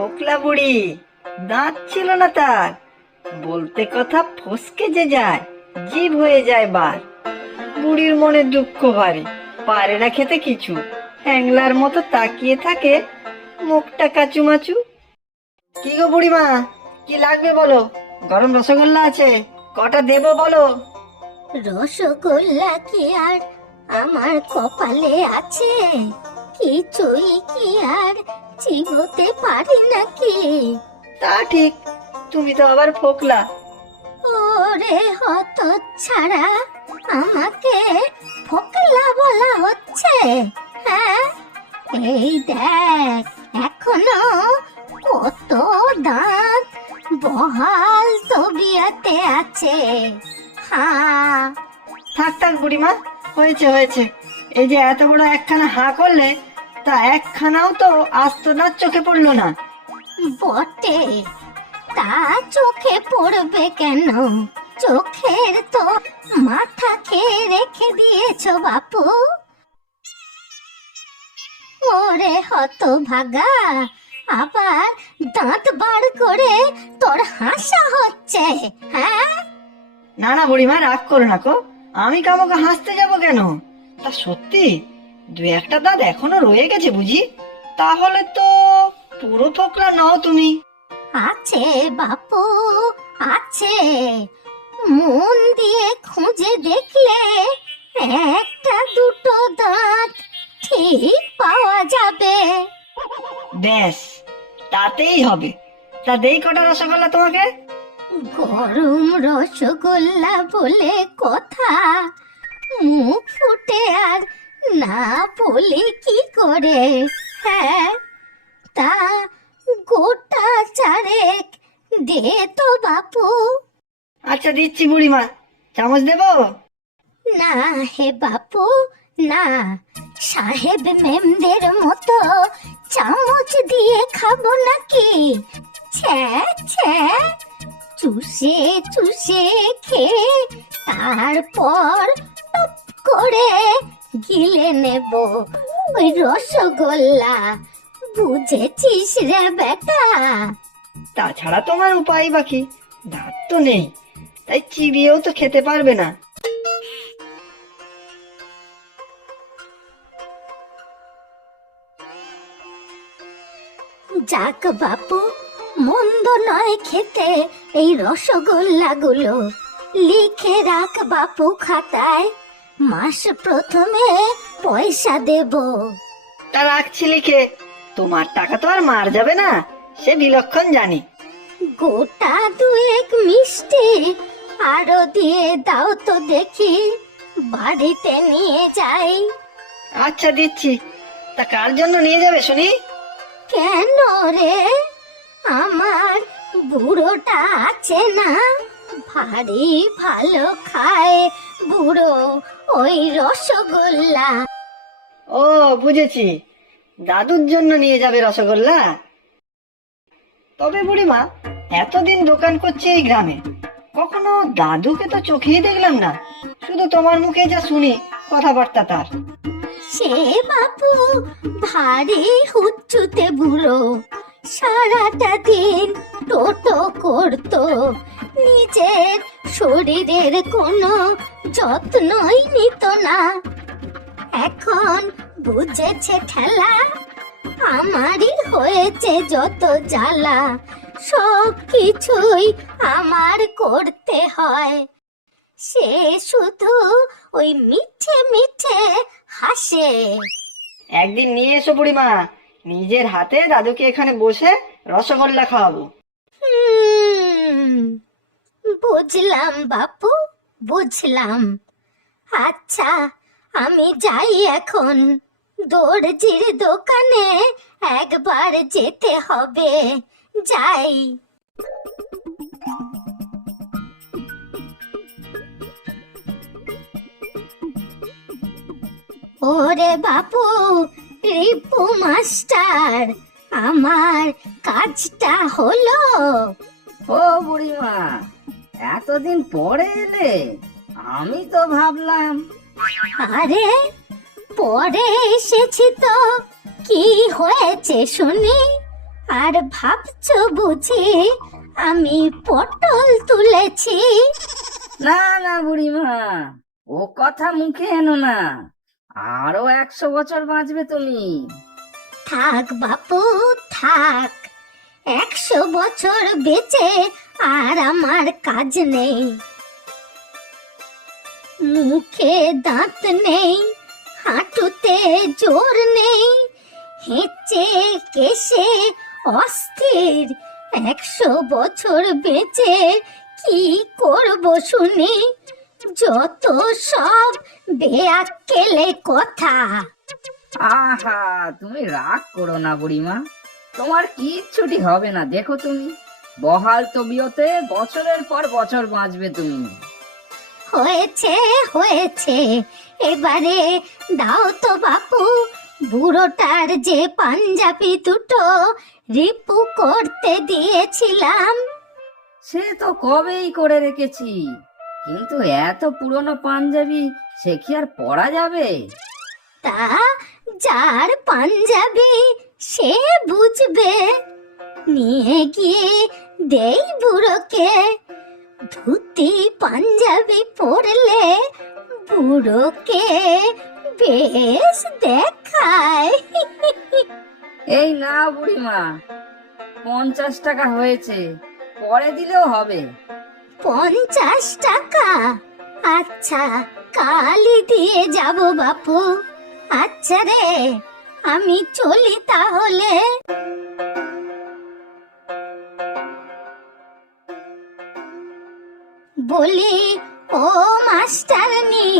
ফোকলা বুড়ি, দাঁত ছিল না তার, বলতে কথা ফসকে যে যায়, জিভ হয়ে যায় বার। বুড়ির মনে দুঃখ ভারী, পারে না খেতে কিছু, হ্যাংলার মতো তাকিয়ে থাকে, মুখটা কাচুমাচু। কি গো বুড়িমা, কি লাগবে বলো? গরম রসগোল্লা আছে, কটা দেবো বলো? রসগোল্লা কি আর আমার কপালে আছে? কিছুই কি আর চিবোতে পারি নাকি? তা ঠিক, তুমি তো আবার ফোকলা। ওরে হত ছাড়া, আমাকে ফোকলা বলা হচ্ছে? হ্যাঁ, এই দেখ এখনো কত দাঁত বহাল তবিয়াতে আছে। হ্যাঁ, থাক থাক বুড়িমা, হয়েছে হয়েছে। এই যে এত বড় একখানা হাঁ করলে, তা একখানাও তো আস্ত না চোখে পড়লো না। বটে, তা চোখে পড়বে কেন? চোখের তো মাথা খেয়ে রেখে দিয়েছো বাপু। ওরে হত ভাগা, আবার দাঁত বার করে তোর হাসা হচ্ছে? হ্যাঁ, না না বুড়িমা, রাগ করো না কো, আমি কামকে হাসতে যাব কেন? তা সত্যি দু একটা দাঁত এখনো রয়ে গেছে বুঝি? তাহলে তো পুরো ফোকলা নও তুমি। আছে বাপু, আছে। মন দিয়ে খুঁজে দেখলে একটা দুটো দাঁত ঠিক পাওয়া যাবে। ব্যাস, তাতেই হবে। তা দেই কটা রসগোল্লা তোমাকে? গরম রসগোল্লা বলে কথা, মুখ ফুটে আর না বলি কি করে? হ্যাঁ, তা গোটা চারেক দে তো বাপু। আচ্ছা দিচ্ছি বুড়িমা, চামচ দেবো? না হে বাপু, না। সাহেব মেমদের মতো চামচ দিয়ে খাবো নাকি? ছ্যা ছ্যা, চুষে চুষে খেয়ে তারপর টপ করে গিলে নেব ওই রসগোল্লা। বুঝেছিস রে বেটা? তাছাড়া তোমার উপায় বাকি, দাঁত তো নেই, তাই চিবিয়েও তো খেতে পারবে না। যাক বাপু, মন্দ নয় খেতে এই রসগোল্লাগুলো। লিখে রাখ বাপু খাতায়, মাস প্রথমে পয়সা দেব। তা রাখছি লিখে, তোমার টাকা তো আর মার যাবে না, সে বিলক্ষণ জানি। গোটা দুয়েক মিষ্টি আরো দিয়ে দাও তো দেখি, বাড়িতে নিয়ে যাই। আচ্ছা দিচ্ছি। তা কার জন্য নিয়ে যাবে শুনি? কেন রে, আমার বুড়োটা আছে না, ভারী ভালো খায় বুড়ো ওই রসগোল্লা। ও বুঝেছি, দাদুর জন্য নিয়ে যাবে রসগোল্লা। তবে বুড়িমা, এতদিন দোকান করছে এই গ্রামে, কখনো দাদুকে তো চোখেই দেখলাম না, শুধু তোমার মুখে যা শুনি কথাবার্তা তার। সে বাপু ভারী হুচ্চুতে বুড়ো, সারাটা দিন টোটো করতো, নিজের শরীরের কোনো যত্নই নিত না। এখন বুঝেছে ঠেলা, আমারই হয়েছে যত জ্বালা, সব কিছুই আমার করতে হয়। সে শুধু ওই মিঠে মিঠে হাসে। একদিন নিয়ে এসো বুড়িমা, নিজের হাতে দাদুকে এখানে বসে রসগোল্লা খাওয়াবো। হুম, বুঝলাম বাপু, বুঝলাম। আচ্ছা, আমি যাই এখন, দর্জির দোকানে একবার যেতে হবে। যাই। ওরে বাপু, রিপু মাস্টার, আমার কাজটা হলো? ও বুড়িমা, এতদিন পরে এলে? আমি তো ভাবলাম। আরে, পরে এসেছি তো কি হয়েছে শুনি? আর ভাবছো বুঝি আমি পটল তুলেছি? না না বুড়িমা, ও কথা মুখে এনো না। আরো 100 বছর বাঁচবে তুমি। থাক বাপু থাক, 100 বছর বেঁচে আর আমার কাজ নেই। মুখে দাঁত নেই, হাঁটুতে জোর নেই, হেঁচে কেশে অস্থির। 100 বছর বেঁচে কি করব শুনি? যত সব বেয়াক্কেলে কথা। আহা, তুমি রাগ করো না বুড়িমা, তোমার কিচ্ছুটি হবে না। দেখো তুমি, বহাল তবিয়তে বছরের পর বছর বাঁচবে তুমি। হয়েছে হয়েছে, এবারে দাও তো বাপু বুড়োটার যে পাঞ্জাবি দুটো রিপু করতে দিয়েছিলাম। সে তো কবেই করে রেখেছি, কিন্তু এত পুরনো পাঞ্জাবি সে কি আর পরা যাবে? তা যার পাঞ্জাবি সে বুঝবে। নিয়ে গিয়ে দেই বুড়োকে। ধুতি পাঞ্জাবি পরলে বুড়োকে বেশ দেখায়। এই না বুড়িমা, 50 টাকা হয়েছে, পরে দিলেও হবে। 50 টাকা? আচ্ছা, কালই দিয়ে যাব বাপু। আচ্ছা রে, আমি চলি তাহলে। বলি ও মাস্টারনি,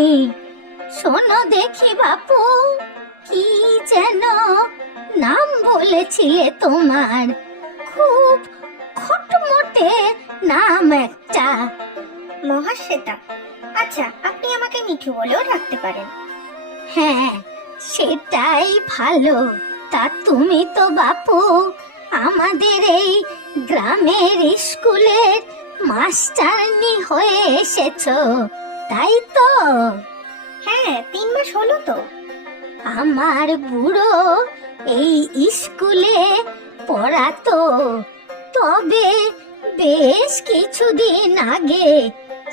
শোনো দেখি বাপু, কি যেন নাম বলেছিলে তোমার? খুব খটমটে নাম একটা। মহাশ্বেতা। আচ্ছা, আপনি আমাকে মিঠু বলেও রাখতে পারেন। হ্যাঁ, সেটাই ভালো। তা তুমি তো বাপু আমাদের এই গ্রামের স্কুলের মাস্টারনি হয়ে এসেছো, তাই তো? হ্যাঁ, 3 মাস হলো তো। আমার বুড়ো এই স্কুলে পড়াতো, তবে বেশ কিছুদিন আগে,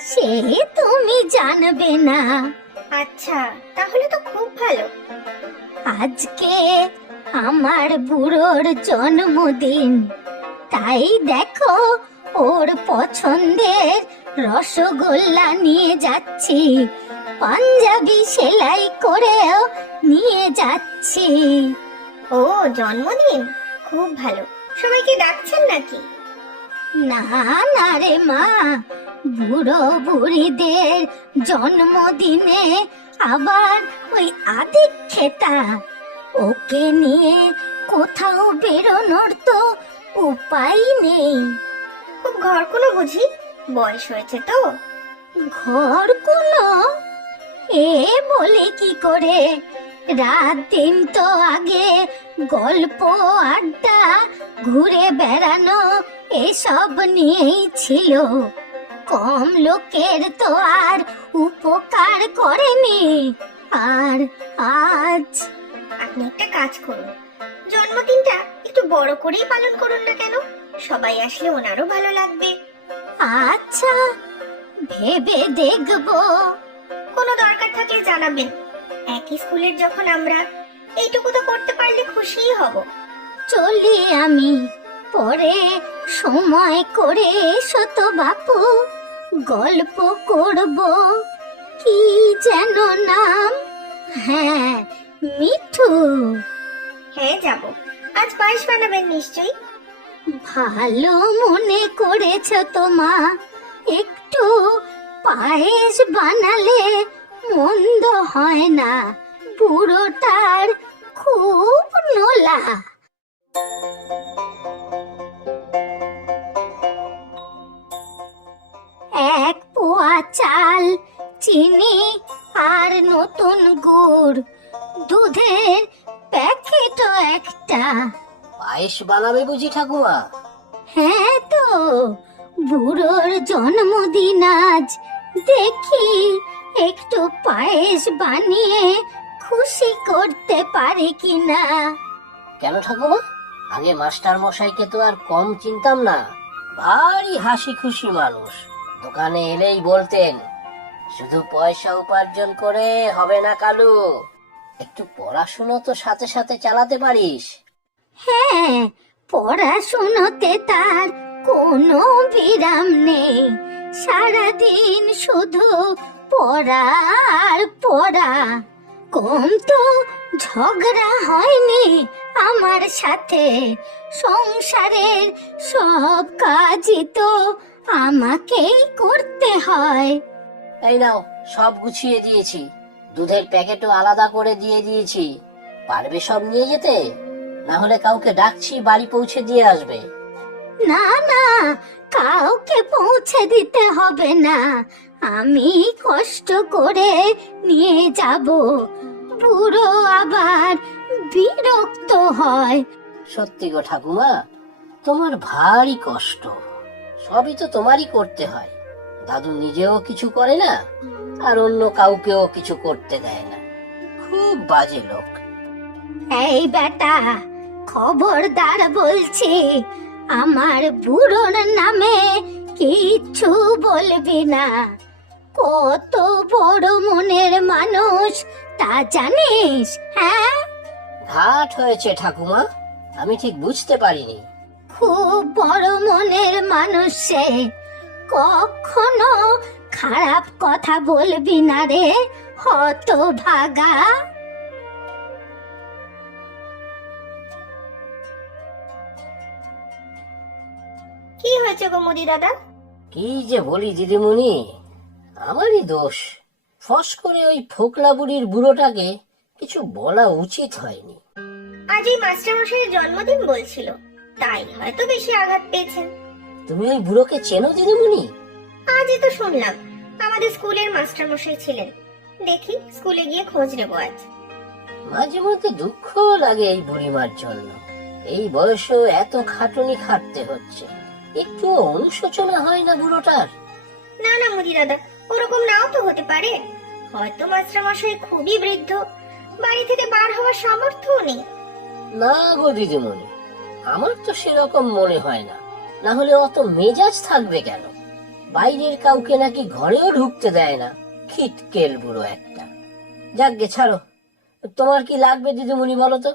সে তুমি জানবে না। আচ্ছা, তাহলে তো খুব ভালো। আজকে আমার বুড়োর জন্মদিন, তাই দেখো ওর পছন্দের রসগোল্লা নিয়ে যাচ্ছি, পাঞ্জাবি সেলাই করেও নিয়ে যাচ্ছি। ও, জন্মদিন? খুব ভালো। সবাইকে ডাকছেন নাকি? না না রে মা, বুড়ো বুড়িদের জন্মদিনে আবার ওই আদিক্ষেতা, ওকে নিয়ে কোথাও বেরোনোর তো উপায় নেই। খুব ঘর কোনো বুঝি? বয়স হয়েছে তো। ঘর কোনো? এ বলে কি করে? রাত দিন তো আগে গল্প আড্ডা ঘুরে বেড়ানো এসব নিয়েই ছিল। কম লোকের তো আর উপকার করেনি। আর আজ আপনি একটা কাজ করুন, জন্মদিনটা একটু বড় করেই পালন করুন না কেন? সবাই আসলে ওনারও ভালো লাগবে। আচ্ছা, ভেবে দেখবো। কোনো দরকার থাকলে জানাবেন। একই স্কুলের যখন আমরা, এইটুকু তো করতে পারলে খুশিই হব। চলি আমি, পরে সময় করে এসো তো বাপু, গল্প করব। কি যেন নাম? হ্যাঁ, মিঠু। হ্যাঁ, যাব। আজ পায়েস বানাবেন নিশ্চয়ই। ভালো মনে করেছ তো মা, একটু পায়েস বানালে মন্দ হয় না। বুড়োটার খুব নোলা। এক পোয়া চাল, চিনি আর নতুন গুড়, দুধের প্যাকেটও একটা। পায়েস বানাবে বুঝি ঠাকুমা? হ্যাঁ তো, বুড়োর জন্মদিন আজ, দেখি একটু পায়েস বানিয়ে খুশি করতে পারি কিনা। কেন ঠাকুমা, আগে মাস্টার মশাইকে তো আর কম চিনতাম না, ভারী হাসি খুশি মানুষ। দোকানে এলেই বলতেন, শুধু পয়সা উপার্জন করে হবে না কালু, একটু পড়াশুনো তো সাথে সাথে চালাতে পারিস। হ্যাঁ, পড়াশুনোতে তার কোনো বিরাম নেই। সারাদিন শুধু পড়া আর পড়া। কম তো ঝগড়া হয়নি আমার সাথে। সংসারের সব কাজই তো আমাকেই করতে হয়। এই নাও, সব গুছিয়ে দিয়েছি, দুধের প্যাকেটও আলাদা করে দিয়ে দিয়েছি। পারবে সব নিয়ে যেতে? না হলে কাউকে ডাকছি, বাড়ি পৌঁছে দিয়ে আসবে। না না, কাউকে পৌঁছে দিতে হবে না, আমি কষ্ট করে নিয়ে যাব। বুড়ো আবার বিরক্ত হয়। সত্যি গো ঠাকুমা, তোমার ভারী কষ্ট। সবই তো তোমারই করতে হয়। দাদু নিজেও কিছু করে না, আর অন্য কাউকেও কিছু করতে দেয় না। খুব বাজে লোক। এই বেটা, খবরদার বলছি, আমার বুড়োর নামে কিচ্ছু বলবি না। কত বড় মনের মানুষ তা জানিস? হ্যাঁ, ঘাট হয়েছে ঠাকুমা, আমি ঠিক বুঝতে পারিনি। খুব বড় মনের মানুষ সে। কখনো খারাপ কথা বলবি না রে, হতভাগা। কি হয়েছে গো মুদি দাদা? কি যে বলি দিদিমণি, আমারই দোষ। ফস করে ওই ফোকলা বুড়ির বুড়োটাকে কিছু বলা উচিত হয়নি। আজ এই মাস্টারমশাইয়ের জন্মদিন বলছিল, তাই হয়তো বেশি আঘাত পেয়েছেন। তুমি ওই বুড়োকে চেনো দিদিমণি? আজই তো শুনলাম আমাদের স্কুলের মাস্টারমশাই ছিলেন। দেখি স্কুলে গিয়ে খোঁজ নেবো আজ। মাঝে মধ্যে দুঃখ লাগে এই বুড়িমার জন্য। এই বয়সেও এত খাটুনি খাটতে হচ্ছে, একটু অনুশোচনা হয় না বুড়োটার? না না মুদি দাদা, ওরকম নাও তো হতে পারে। হয়তো মাস্টারমশাই খুবই বৃদ্ধ, বাড়ি থেকে বার হওয়ার সামর্থ্যও নেই। না গো দিদিমণি, আমার তো সেরকম মনে হয় না। না হলে অত মেজাজ থাকবে কেন? বাইরের কাউকে নাকি ঘরেও ঢুকতে দেয় না, খিটকেল বুড়ো একটা। যাকগে ছাড়ো, তোমার কি লাগবে দিদিমণি বলো তো?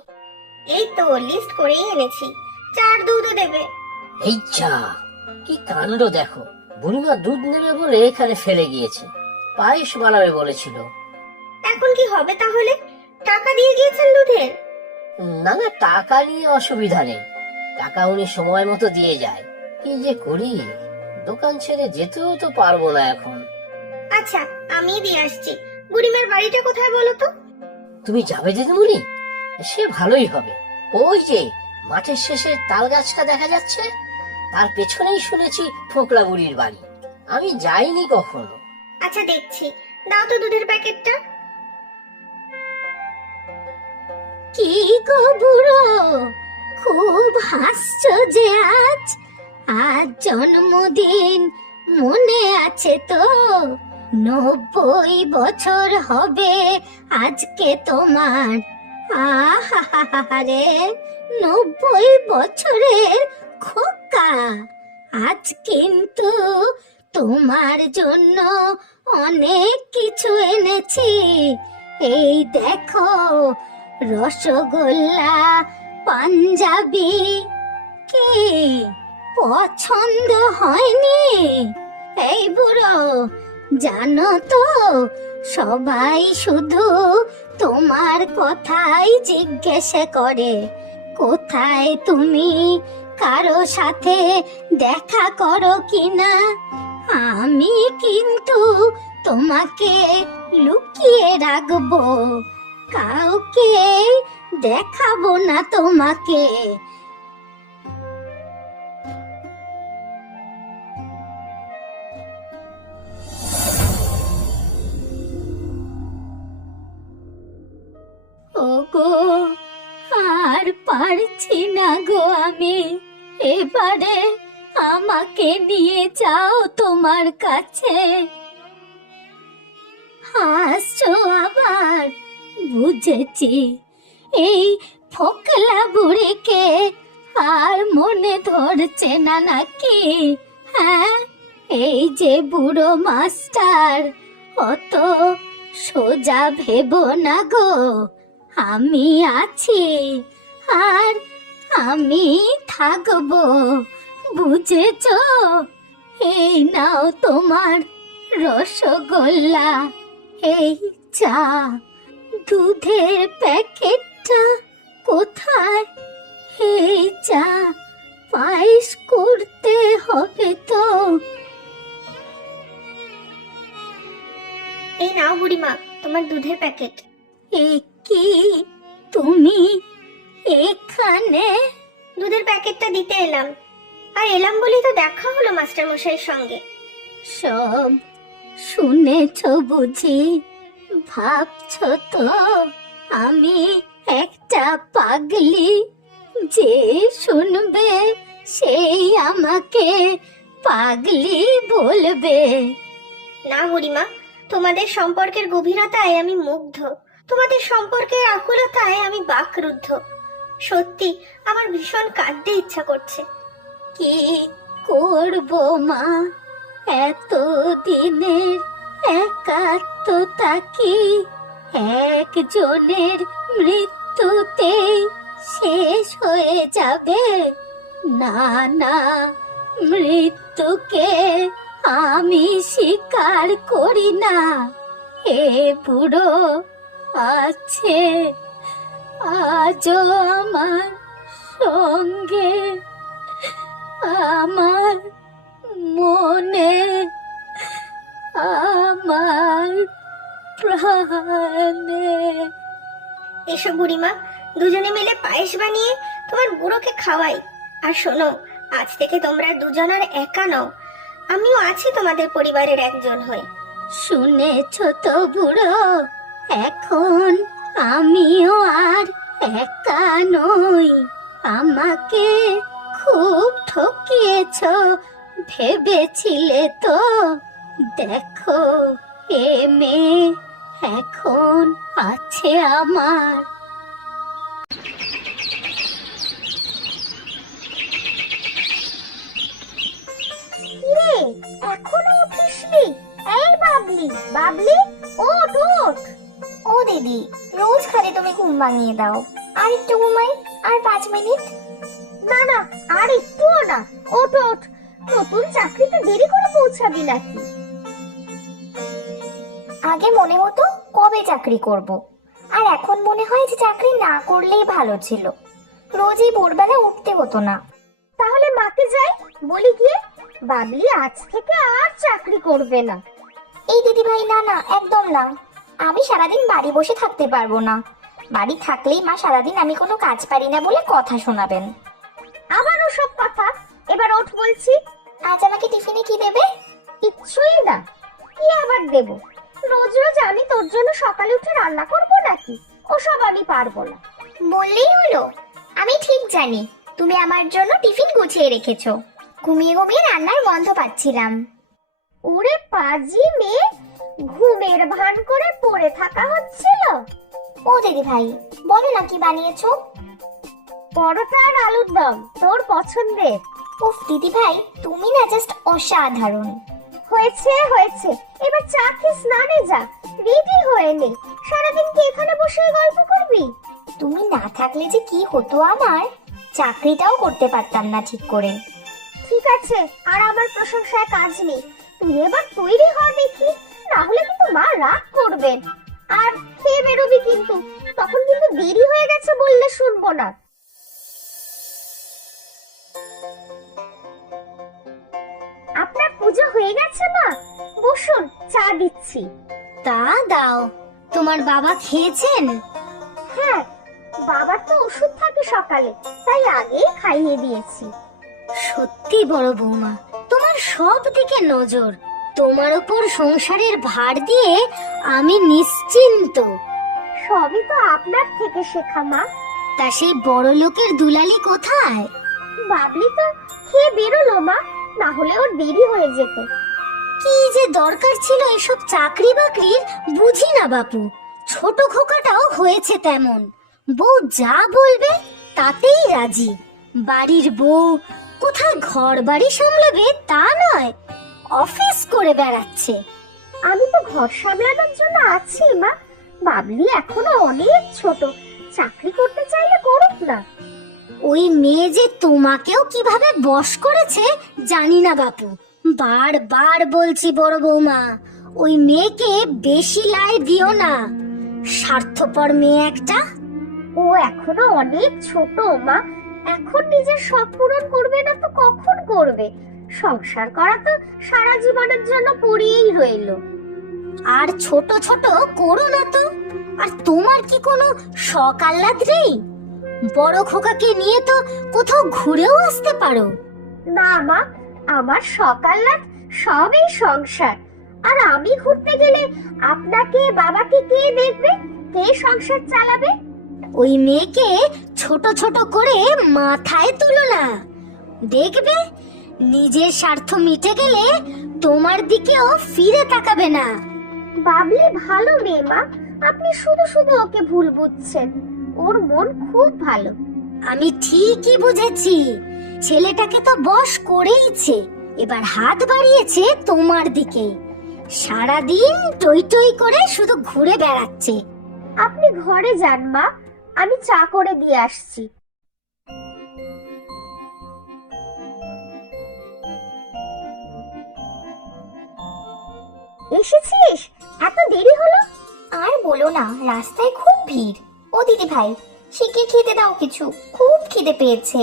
এই তো লিস্ট করেই এনেছি, চার দুধও দেবে। এই চা, কি কাণ্ড দেখো! বুড়িমা দুধ নেবে বলে এখানে ফেলে গিয়েছে। পায়েস বানাবে বলেছিল। এখন কি হবে তাহলে? টাকা দিয়ে গিয়েছেন দুধের? না না, টাকা নিয়ে অসুবিধা নেই, টাকা উনি সময় মতো দিয়ে যায়। কি যে করি, দোকান ছেড়ে যেতেও তো পারবো না এখন। আচ্ছা, আমি দিয়ে আসছি। বুড়িমার বাড়িটা কোথায় বলো তো? তুমি যাবে দিদিমণি? সে ভালোই হবে। ওই যে মাঠের শেষে তাল গাছটা দেখা যাচ্ছে, তার পেছনেই শুনেছি ফোকলা বুড়ির বাড়ি। আমি যাইনি কখনো। আচ্ছা দেখছি, দাও তো দুধের প্যাকেটটা। কি গো বুড়ো, খুব হাসছো যে আজ? আজ জন্মদিন, মনে আছে তো? 90 বছর হবে আজকে তোমার। আহারে, 90 বছরের খোকা। আজ কিন্তু তোমার জন্য অনেক কিছু এনেছি। এই দেখো, রসগোল্লা, পাঞ্জাবি। কি পছন্দ হয়নি? এই বুড়ো, জানো তো, সবাই শুধু তোমার কথাই জিজ্ঞেস করে। কোথায় তুমি, কারো সাথে দেখা করো কিনা। আমি কিন্তু তোমাকে লুকিয়ে রাখবো, কাউকে দেখাবো না তোমাকে। ওগো, আর পারছি না গো আমি। এবারে আমাকে নিয়ে যাও তোমার কাছে। হাসছো আবার? বুঝেছি, এই ফোকলা বুড়িকে আর মনে ধরছে না নাকি? হ্যাঁ, এই যে বুড়ো মাস্টার, অত সোজা ভেবো না গো। আমি আছি, আর আমি থাকবো, বুঝেছো? এই নাও তোমার রসগোল্লা, এই চা। দুধের প্যাকেটটা কোথায়? এই চা পায়েস করতে হবে তো। এই নাও বুড়িমা, তোমার দুধের প্যাকেট। এ কি, তুমি এখানে? দুধের প্যাকেটটা দিতে এলাম। আর এলাম বলি তো দেখা হলো মাস্টার মশাইয়ের সঙ্গে। সব শুনেছ বুঝি? ভাবছো তো আমি একটা পাগলি, যে শুনবে সেই আমাকে পাগলি বলবে? না বুড়িমা, তোমাদের সম্পর্কের গভীরতায় আমি মুগ্ধ, তোমাদের সম্পর্কের আকুলতায় আমি বাকরুদ্ধ। সত্যি আমার ভীষণ কাঁদতে ইচ্ছা করছে। কি করব মা, এত দিনের একাত্মতা কি একজনের মৃত্যুতেই শেষ হয়ে যাবে? না না, মৃত্যুকে আমি স্বীকার করি না। এ বুড়ো আছে আজও আমার সঙ্গে, আমার মনে, আমার প্রাণে। এসো বুড়িমা, দুজনে মিলে পায়েস বানিয়ে তোমার বুড়োকে খাওয়াই। আর শোনো, আজ থেকে তোমরা দুজন আর একা নও, আমিও আছি তোমাদের পরিবারের একজন হয়ে। শুনেছ তো বুড়ো, এখন আমিও আর একা নই। আমাকে খুব ঠকিয়েছ ভেবেছিলে তো? দেখো, এ মেয়ে এখন আছে আমার। এখনো উঠিসনি? এই বাবলি, বাবলি, ওঠ ওঠ। ও দিদি, রোজ খালি তুমি ঘুম ভাঙিয়ে দাও। আর একটু ঘুমাই, আর 5 মিনিট। না না, আর একটুও না। ওঠ ওঠ, নতুন চাকরিতে দেরি করে পৌঁছাবি নাকি? আগে মনে হতো কবে চাকরি করব, আর এখন মনে হয় যে চাকরি না করলেই ভালো ছিল। রোজই ভোরবেলা উঠতে হতো না। তাহলে মাকে যাই বলি গিয়ে, বাবলি আজ থেকে আর চাকরি করবে না। এই দিদি ভাই, না না, একদম না। আমি সারাদিন বাড়ি বসে থাকতে পারবো না। বাড়ি থাকলেই মা সারাদিন আমি কোনো কাজ পারি না বলে কথা শোনাবেন। আবার ওসব কথা, এবার ওঠ বলছি। আজ আমাকে টিফিনে কি দেবে? কিচ্ছুই না। কি আবার দেব? রোজ রোজ আমি তোর জন্য সকালে উঠে রান্না করবো নাকি? ওসব আমি পারবো না। বললেই হলো, আমি ঠিক জানি তুমি আমার জন্য টিফিন গুছিয়ে রেখেছো। ঘুমিয়ে ঘুমিয়ে রান্নার গন্ধ পাচ্ছিলাম। ওরে পাজি মেয়ে, ঘুমের ভান করে পড়ে থাকা হচ্ছিল। ও দিদি ভাই, বলো না কি বানিয়েছো? পরোটা আর আলুর দম, তোর পছন্দের। উফ দিদি ভাই, তুমি না জাস্ট অসাধারণ। হয়েছে হয়েছে, এবার চা খেয়ে স্নানে যা, রেডি হয়ে নে। সারাদিন কি এখানে বসে গল্প করবি? তুমি না থাকলে যে কি হতো আমার, চাকরিটাও করতে পারতাম না ঠিক করে। ঠিক আছে, আর আমার প্রশংসায় কাজ নেই। তুই এবার তৈরি হ দেখি, না হলে কিন্তু মা রাগ করবেন। আর খেয়ে বেরোবি কিন্তু, তখন কিন্তু দেরি হয়ে গেছে বললে শুনবো না। আপনার পুজো হয়ে গেছে মা? বসুন, চা দিচ্ছি। তা দাও। তোমার বাবা খেয়েছেন? হ্যাঁ, বাবার তো ওষুধ থাকে সকালে, তাই আগেই খাইয়ে দিয়েছি। সত্যি বড় বৌমা, তোমার সব দিকে নজর। তোমার উপর সংসারের ভার দিয়ে আমি নিশ্চিন্ত। সবই তো আপনার থেকে শেখা মা। তা সেই বড় লোকের দুলালি কোথায়? বাবলি তো খেয়ে বেরোলো মা, না হলে ওর দেরি হয়ে যেত। কি যে দরকার ছিল এসব চাকরি বাকরির, বুঝি না বাপু। ছোট খোকাটাও হয়েছে তেমন, বউ যা বলবে তাতেই রাজি। বাড়ির বউ কোথায় ঘর বাড়ি সামলাবে তা নয়, অফিস করে বেড়াচ্ছে। আমি তো ঘর সামলানোর জন্য আছি মা। বাবলি এখনো অনেক ছোট, চাকরি করতে চাইলে করুক না। ওই মেয়ে যে তোমাকেও কিভাবে বশ করেছে জানি না বাপু। বারবার বলছি বড় বৌমা, ওই মেয়েকে বেশি লাই দিও না, স্বার্থপর মেয়ে একটা। ও এখনো অনেক ছোট মা, এখন নিজের শখ পূরণ করবে না তো কখন করবে? সংসার করা তো সারা জীবনের জন্য পড়িয়েই রইলো। আর ছোট ছোট করো না তো। আর তোমার কি কোনো শখ আহ্লাদ নেই? বড় খোকাকে নিয়ে তো কোথাও ঘুরেও আসতে পারো। না মা, আমার সকাল্লাদ সবই সংসার। আর আমি ঘুরতে গেলে আপনাকে বাবাকে কে দেখবে, কে সংসার চালাবে? ওই মেয়েকে ছোট ছোট করে মাথায় তুলো না, দেখবে নিজের স্বার্থ মিটে গেলে তোমার দিকেও ফিরে তাকাবে না। বাবলি ভালো মেয়ে মা, আপনি শুধু শুধু ওকে ভুল বুঝছেন। ওর মন খুব ভালো। আমি ঠিকই বুঝেছি, ছেলেটাকে তো বশ করেইছে, এবার হাত বাড়িয়েছে তোমার দিকে। সারাদিন টই টই করে শুধু ঘুরে বেড়াচ্ছে। আপনি ঘরে যান মা, আমি চা করে দিয়ে আসছি। এসেছিস? এত দেরি হলো? আর বলো না, রাস্তায় খুব ভিড়। ও দিদি ভাই, শিখিয়ে খেতে দাও কিছু, খুব খিদে পেয়েছে।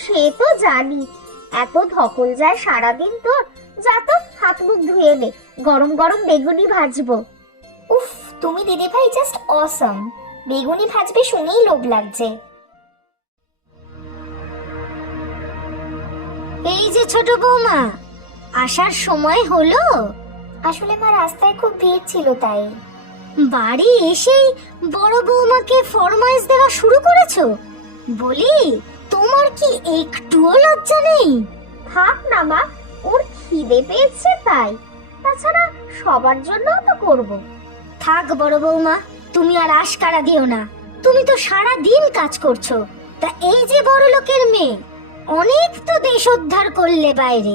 সে তো জানি, এত ধকল যায় সারাদিন তোর। যা তো হাত মুখ ধুয়ে নে, গরম গরম বেগুনি ভাজবো। উফ, তুমি দিদি ভাই জাস্ট অসম। বেগুনি ভাজবে শুনেই লোভ লাগছে। এই যে ছোট বৌমা, আসার সময় হলো? আসলে মা রাস্তায় খুব ভিড় ছিল তাই। বাড়ি এসেই বড় বৌমাকে ফরমাইশ দেওয়া শুরু করেছো? বলি, তোমার কি একটুও লজ্জা নেই? থাক না মা, ওর খিদে পেয়েছে তাই। তাছাড়া সবার জন্যও তো করব। থাক বড় বৌমা, তুমি আর আশকারা দিও না। তুমি তো সারা দিন কাজ করছো, তা এই যে বড় লোকের মেয়ে, অনেক তো দেশ উদ্ধার করলে বাইরে,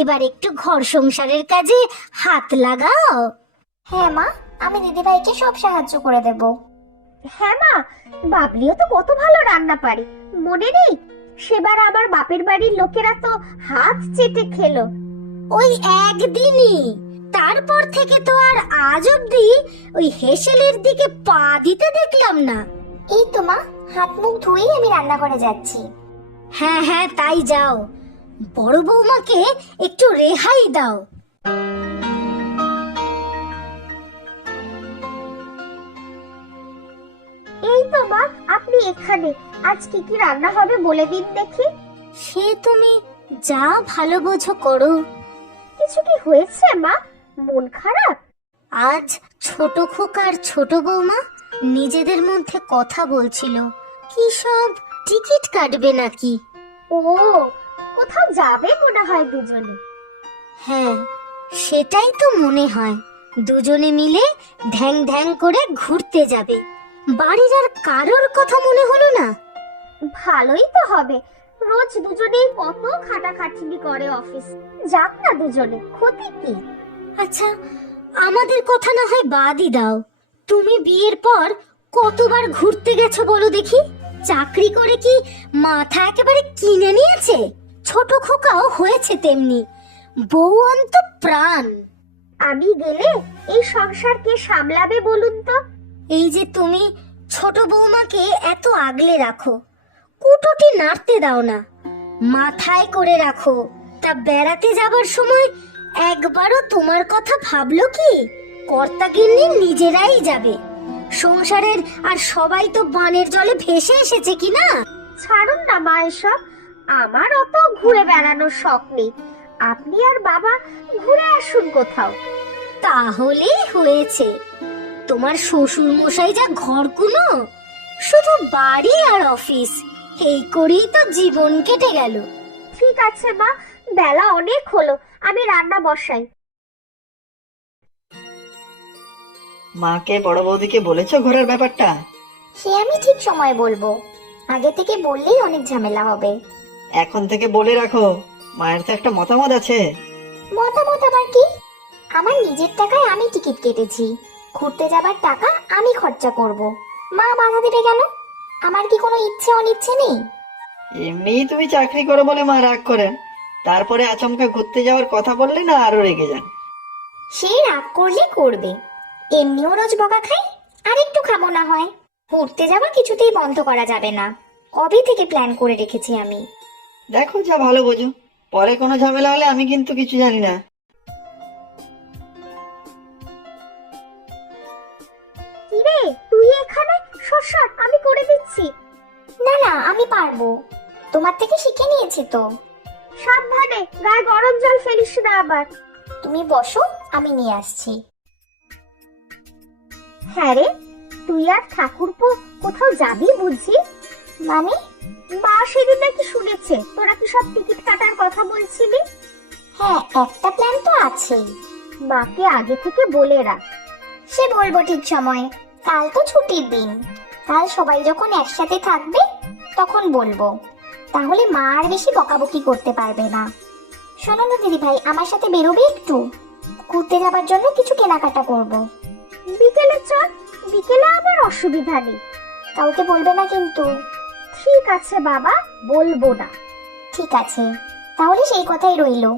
এবার একটু ঘর সংসারের কাজে হাত লাগাও। হ্যাঁ মা, আমি দিদি ভাইকে সব সাহায্য করে দেব। হ্যাঁ মা, বাবলিও তো কত ভালো রান্না পারে, মনে নেই? সেবার আমার বাপের বাড়ির লোকেরা তো হাত চেটে খেলো। ওই একদিনই, তারপর থেকে তো আর আজ অব্দি ওই হেসেলের দিকে পা দিতে দেখলাম না। এই তো মা, হাত মুখ ধুয়েই আমি রান্নাঘরে যাচ্ছি। হ্যাঁ হ্যাঁ, তাই যাও। বড় বৌমাকে একটু রেহাই দাও। এই তো মা, আপনি এখানে। আজ কি কি রান্না হবে বলে দিন দেখি। সে তুমি যা ভালো বোঝো করো। কিছু কি হয়েছে মা? মন খারাপ? আজ ছোট খোকার ছোট বৌমা নিজেদের মধ্যে কথা বলছিল, কি সব টিকিট কাটবে নাকি। ও, কোথাও যাবে মনে হয় দুজনে। হ্যাঁ, সেটাই তো মনে হয়। দুজনে মিলে ঢ্যাং ঢ্যাং করে ঘুরতে যাবে। বাড়ির আর কারোর কথা মনে হলো না? ভালোই তো হবে, রোজ দুজনেই কত খাটাখাটনি করে অফিস। যাক না দুজনে, ক্ষতি কি? আচ্ছা, আমাদের কথা না হয় বাদই দাও। তুমি বিয়ের পর কতবার ঘুরতে গেছো বলো দেখি? চাকরি করে কি মাথা একেবারে কিনে নিয়েছে? ছোট খোকাও হয়েছে তেমনি, বউ অন্ত প্রাণ। আমি গেলে এই সংসার কে সামলাবে বলুন তো? এই যে তুমি ছোট বৌমাকে এত আগলে রাখো, কুটোটি নাড়তে দাও না, মাথায় করে রাখো। তা বেড়াতে যাবার সময় একবারও তোমার কথা ভাবলো কি? কর্তাগিন্নি নিজেরাই যাবে সংসারের, আর সবাই তো বানের জলে ভেসে এসেছে কি না? ছাড়ুন না মা এসব, আমার অত ঘুরে বেড়ানোর শখ নেই। আপনি আর বাবা ঘুরে আসুন কোথাও। তাহলেই হয়েছে। তোমার শ্বশুর মশাই যা ঘরকুনো, শুধু বাড়ি আর অফিস, এই করেই তো জীবন কেটে গেল। ঠিক আছে মা, বেলা অনেক হলো, আমি রান্না বসাই। মাকে বড় বৌদিকে বলেছো ঘোরার ব্যাপারটা? সে আমি ঠিক সময় বলবো। আগে থেকে বললেই অনেক ঝামেলা হবে। এখন থেকে বলে রাখো, মায়ের তো একটা মতামত আছে। মতামত আবার কি? আমার নিজের টাকায় আমি টিকিট কেটেছি, ঘুরতে যাবার টাকা আমি খরচা করব। মা বাধা দেবে কেন? আমার কি কোনো ইচ্ছে অনিচ্ছে নেই? এমনিই তুমি চাকরি করো বলে মা রাগ করেন, তারপরে আচমকা ঘুরতে যাওয়ার কথা বললে না আরো রেগে যান। সে রাগ করলে করবে, এমনিও রোজ বকা খাই, আর একটু খাবো না হয়। ঘুরতে যাওয়া কিছুতেই বন্ধ করা যাবে না, কবে থেকে প্ল্যান করে রেখেছি আমি। দেখো যা ভালো বোঝো, পরে কোনো ঝামেলা হলে আমি কিন্তু কিছু জানি না। কিরে তুই এখানে? সর, আমি করে দিচ্ছি। না না, আমি পারবো, তোমার থেকে শিখে নিয়েছি তো। সাবধানে, গায়ে গরম জল ফেলিস না আবার। তুমি বসো, আমি নিয়ে আসছি। হ্যাঁ রে, তুই আর ঠাকুরপো কোথাও যাবি বুঝি? মানে? মা সেদিন নাকি শুনেছে তোরা কি সব টিকিট কাটার কথা বলছিলি। হ্যাঁ, একটা প্ল্যান তো আছেই। মাকে আগে থেকে বলে রাখ। সে বলবো ঠিক সময়ে, কাল তো ছুটির দিন, কাল সবাই যখন একসাথে থাকবে তখন বলবো, তাহলে মা আর বেশি বকাবকি করতে পারবে না। শোনো না দিদি ভাই, আমার সাথে বেরোবে একটু? ঘুরতে যাবার জন্য কিছু কেনাকাটা করব। বিকেলে চল, বিকেলে আমার অসুবিধা নেই। কাউকে বলবে না কিন্তু। ঠিক আছে বাবা, বলবো না। ঠিক আছে, তাহলে সেই কথাই রইলো।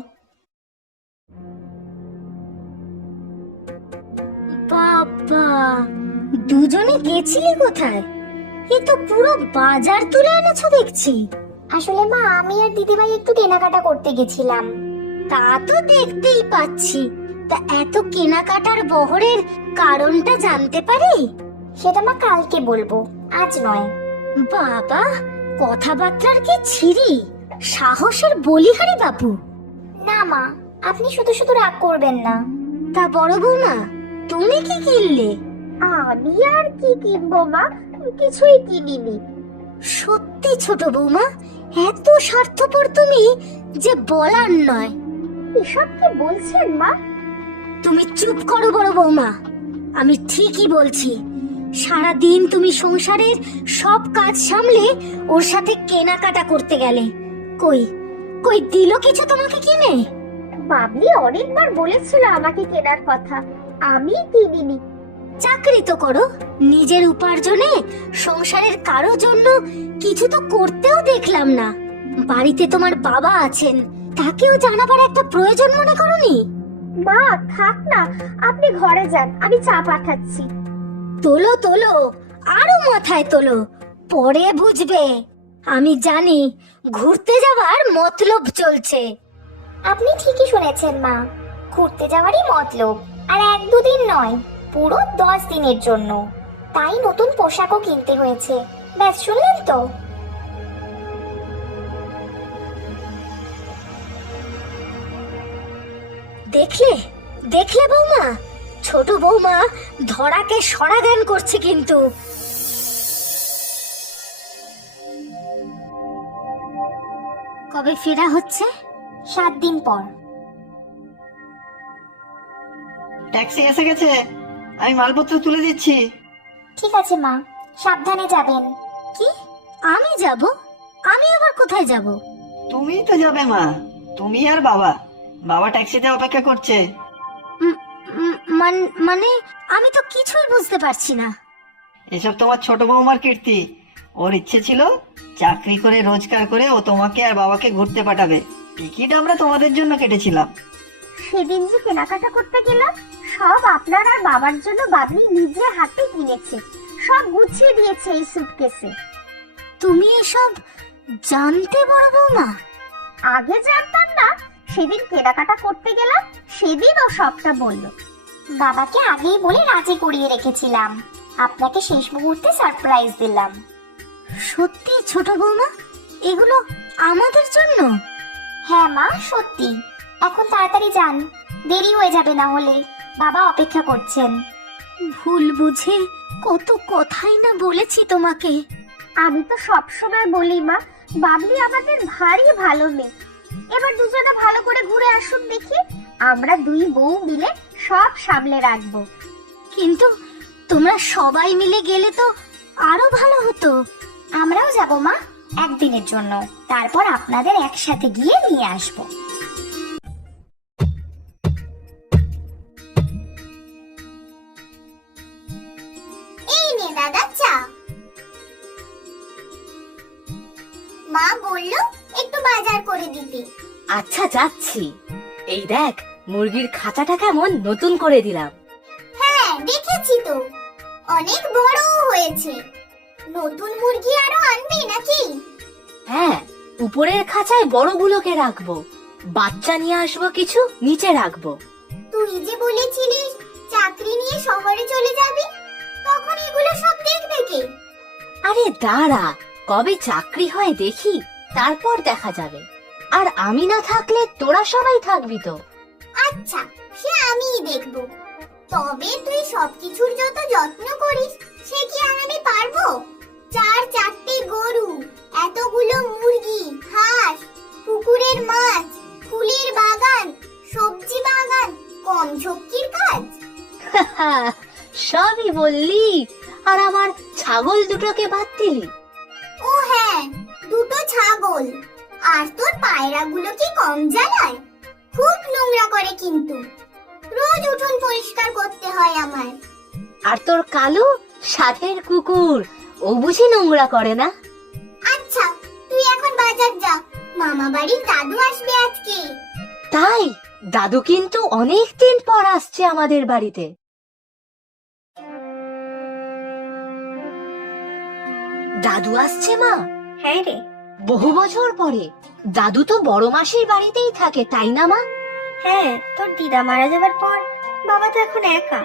বাবা, দুজনে গেছিলি কোথায়? এ তো পুরো বাজার তুলে এনেছো দেখছি। আসলে মা, আমি আর দিদিভাই একটু কেনাকাটা করতে গেছিলাম। তা তো দেখতেই পাচ্ছি। তা এত কেনাকাটার বহরের কারণটা জানতে পারি? সেটা মা কালকে বলবো, আজ নয়। বাবা, কথাবার্তার কি ছিরি, সাহসের বলিহারি বাবু। না মা, আপনি শুধু শুধু রাগ করবেন না। তা বড় বৌমা, তুমি কি কিনলে? আমি আর কি কিনবো মা, কিছুই কিনিনি। সত্যি ছোট বৌমা, এত স্বার্থপর তুমি যে বলার নয়। এসব কি বলছেন মা? তুমি চুপ করো বড় বৌমা, আমি ঠিকই বলছি। সারা দিন তুমি সংসারের সব কাজ সামলে ওর সাথে কেনাকাটা করতে গেলে, কই কই দিল কিছু তোমাকে কিনে? বাবলি অনেকবার বলেছিল আমাকে কেনার কথা, আমি কিনিনি। চাকরি তো করো, নিজের উপার্জনে সংসারের কারো জন্য কিছু তো করতেও দেখলাম না। বাড়িতে তোমার বাবা আছেন, তাকেও জানাবার একটা প্রয়োজন মনে করনি? মা থাক না, আপনি ঘরে যান, আমি চা পাঠাচ্ছি। তোলো তোলো, আরো মাথায় তোলো, পরে বুঝবে। আমি জানি ঘুরতে যাবার মতলব চলছে। আপনি ঠিকই শুনেছেন মা, ঘুরতে যাওয়ারই মতলব, আর 1-2 দিন নয়, পুরো 10 দিনের জন্য। তাই নতুন পোশাকও কিনতে হয়েছে। ব্যাস, শুনলেন তো? দেখলে দেখলে বৌমা, ছোট বৌমা ধরাকে সরা জ্ঞান করছে কিন্তু। কবে ফেরা হচ্ছে? 7 দিন পর। ট্যাক্সি এসে গেছে, আমি মালপত্র তুলে দিচ্ছি। ঠিক আছে মা, সাবধানে যাবেন। কি, আমি যাব? আমি আবার কোথায় যাব? তুমিই তো যাবে মা, তুমি আর বাবা। বাবা ট্যাক্সিতে অপেক্ষা করছে। মানে আমি তো কিছুই বুঝতে পারছি না। এসব তোমার ছোট বৌমার কীর্তি। ওর ইচ্ছে ছিল চাকরি করে রোজগার করে ও তোমাকে আর বাবাকে ঘুরতে পাঠাবে। টিকিট আমরা তোমাদের জন্য কেটেছিলাম। সেদিন যে কেনাকাটা করতে গেলাম, সব আপনার আর বাবার জন্য বাবলি নিজে হাতে কিনেছে, সব গুছিয়ে দিয়েছে এই সুটকেসে। তুমি এসব জানতে বড় বৌমা? আগে জানতাম না, সেদিন কেনাকাটা করতে গেলাম, সেদিন ও সবটা বললো। বাবাকে আগেই বলে রাজি করিয়ে রেখেছিলাম, আপনাকে শেষ মুহূর্তে সারপ্রাইজ দিলাম। সত্যি ছোট বৌমা, এগুলো আমাদের জন্য? হ্যাঁ মা, সত্যি। এখন তাড়াতাড়ি যান, দেরি হয়ে যাবে না হলে, বাবা অপেক্ষা করছেন। ভুল বুঝে কত কথাই না বলেছি তোমাকে। আমি তো সবসময় বলি মা, বাবলি আমাদের ভারী ভালো মেয়ে। এবার দুজনে ভালো করে ঘুরে আসুন দেখি, আমরা 2 বউ মিলে সব সামলে রাখবো। কিন্তু তোমরা সবাই মিলে গেলে তো আরো ভালো হতো। আমরাও যাব মা, একদিনের জন্য। তারপর আপনাদের একসাথে গিয়ে নিয়ে আসবো। এই নে দাদা চা। মা বললো একটু বাজার করে দিতে। আচ্ছা যাচ্ছি। এই দেখ, মুরগির খাঁচাটা কেমন নতুন করে দিলাম। হ্যাঁ দেখেছি তো, অনেক বড় হয়েছে। নতুন মুরগি আরো আনবি নাকি? হ্যাঁ, উপরের খাঁচায় বড়গুলোকে রাখবো, বাচ্চা নিয়ে আসবো কিছু নিচে রাখবো। তুই যে বলেছিলিস চাকরি নিয়ে শহরে চলে যাবি, তখন এগুলো সব দেখবে কে? আরে দাঁড়া, কবে চাকরি হয় দেখি, তারপর দেখা যাবে। আর আমি না থাকলে তোরা সবাই থাকবি তো। আচ্ছা, সে আমিই দেখবো। তবে তুই সবকিছুর যত যত্ন করিস, সে কি আর আমি পারবো? 4-4টে গরু, এতগুলো মুরগি, হাঁস, পুকুরের মাছ, ফুলের বাগান, সবজি বাগান, কম ঝক্কির কাজ? সবই বললি, আর আমার ছাগল দুটোকে বাদ দিলি। ও হ্যাঁ, দুটো ছাগল। আর তোর পায়রাগুলো কি কম জ্বালায়? খুব নোংরা করে কিন্তু, রোজ উঠোন পরিষ্কার করতে হয় আমার। আর তোর কালু সাধের কুকুর, ও বুঝি নোংরা করে না? আচ্ছা, তুই এখন বাজার যা, মামা বাড়ির দাদু আসবে আজকে। তাই? দাদু কিন্তু অনেক দিন পর আসছে আমাদের বাড়িতে। দাদু আসছে মা? হ্যাঁ রে। বহু বছর পরে। দাদু তো বড় মাসির বাড়িতেই থাকে, তাই না মা? হ্যাঁ, তোর দিদা মারা যাবার পর বাবা তো এখন একা,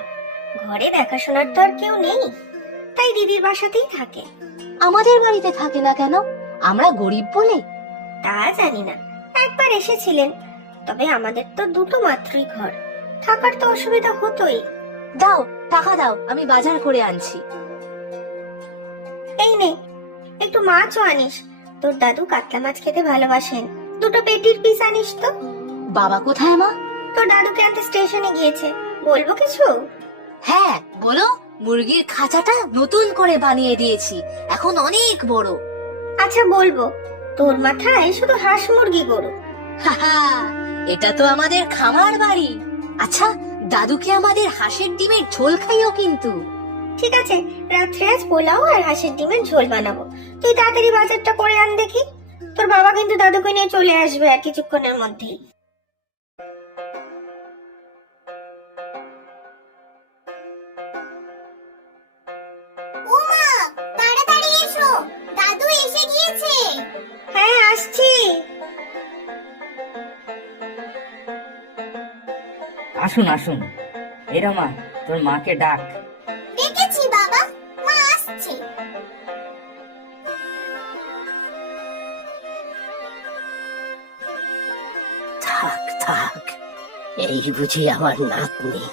ঘরে দেখাশোনার তো আর কেউ নেই, তাই দিদির বাসাতেই থাকে। আমাদের বাড়িতে থাকে না কেন? আমরা গরিব বলে? তা জানি না, একবার এসেছিলেন। তবে আমাদের তো দুটো মাত্রই ঘর, থাকার তো অসুবিধা হতোই। দাও, টাকা দাও, আমি বাজার করে আনছি। এই নে, একটু মাছও আনিস, তোর দাদু কাতলা মাছ খেতে ভালোবাসেন। দুটো পেটির পিস আনিস তো। বাবা কোথায় মা? তোর দাদুকে আনতে স্টেশনে গিয়েছে। বলবো কিছু? হ্যাঁ বলো। মুরগির খাঁচাটা নতুন করে বানিয়ে দিয়েছি, এখন অনেক বড়। আচ্ছা বলবো, তোর মাথায় শুধু হাঁস মুরগি গরু। হাহা, এটা তো আমাদের খামার বাড়ি। আচ্ছা, দাদুকে আমাদের হাঁসের ডিমের ঝোল খাইও কিন্তু। ঠিক আছে, রাত্রে আজ পোলাও আর হাঁসের ডিমের ঝোল বানাবো। তুই তাড়াতাড়ি বাজারটা করে আন দেখি। তোর বাবা কিন্তু দাদুকে নিয়ে চলে আসবে আর কিছুক্ষণের মধ্যেই। ও মা, তাড়াতাড়ি এসো, দাদু এসে গিয়েছে। হ্যাঁ আসছি। আসুন আসুন। এরা মা, তোর মাকে ডাক। দেখেছি বাবা, মা আসছে। থাক থাক, এই বুঝি আমার নাতনি।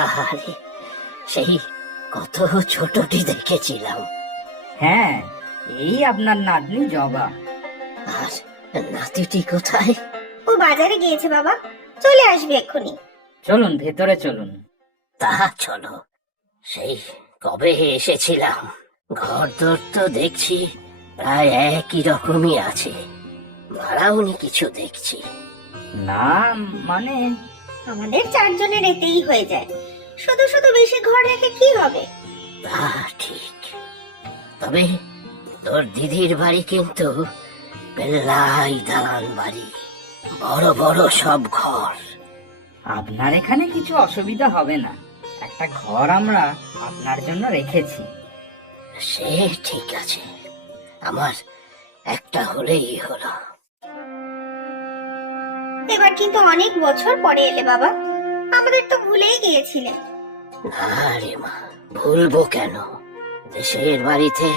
আহারে, সেই কত ছোটটি দেখেছিলাম। হ্যাঁ, এই আপনার নাতনি জবা। আর নাতিটি কোথায়? ও বাজারে গিয়েছে বাবা, চলে আসবে এক্ষুনি। চলুন ভেতরে চলুন। তা চলো, সেই কবে এসেছিলাম। ঘর দর তো দেখছি প্রায় একই রকমই আছে, ভাড়াউনি কিছু দেখছি না মানে, আমাদের 4 জনের এতেই হয়ে যায়, শুধু শুধু বেশি ঘর রেখে কি হবে? তা ঠিক। তবে তোর দিদির বাড়ি কিন্তু পেল্লাই দালান বাড়ি, বড় বড় সব ঘর। আপনার এখানে কিছু অসুবিধা হবে না। একটা ঘর আমরা আপনার জন্য রেখেছি। সে ঠিক আছে, আমার একটা হলেই হলো। এবার কিন্তু অনেক বছর পরে এলে বাবা, আমাদের তো ভুলেই গিয়েছিলে। না রে মা, ভুলবো কেন? দেশের বাড়িতে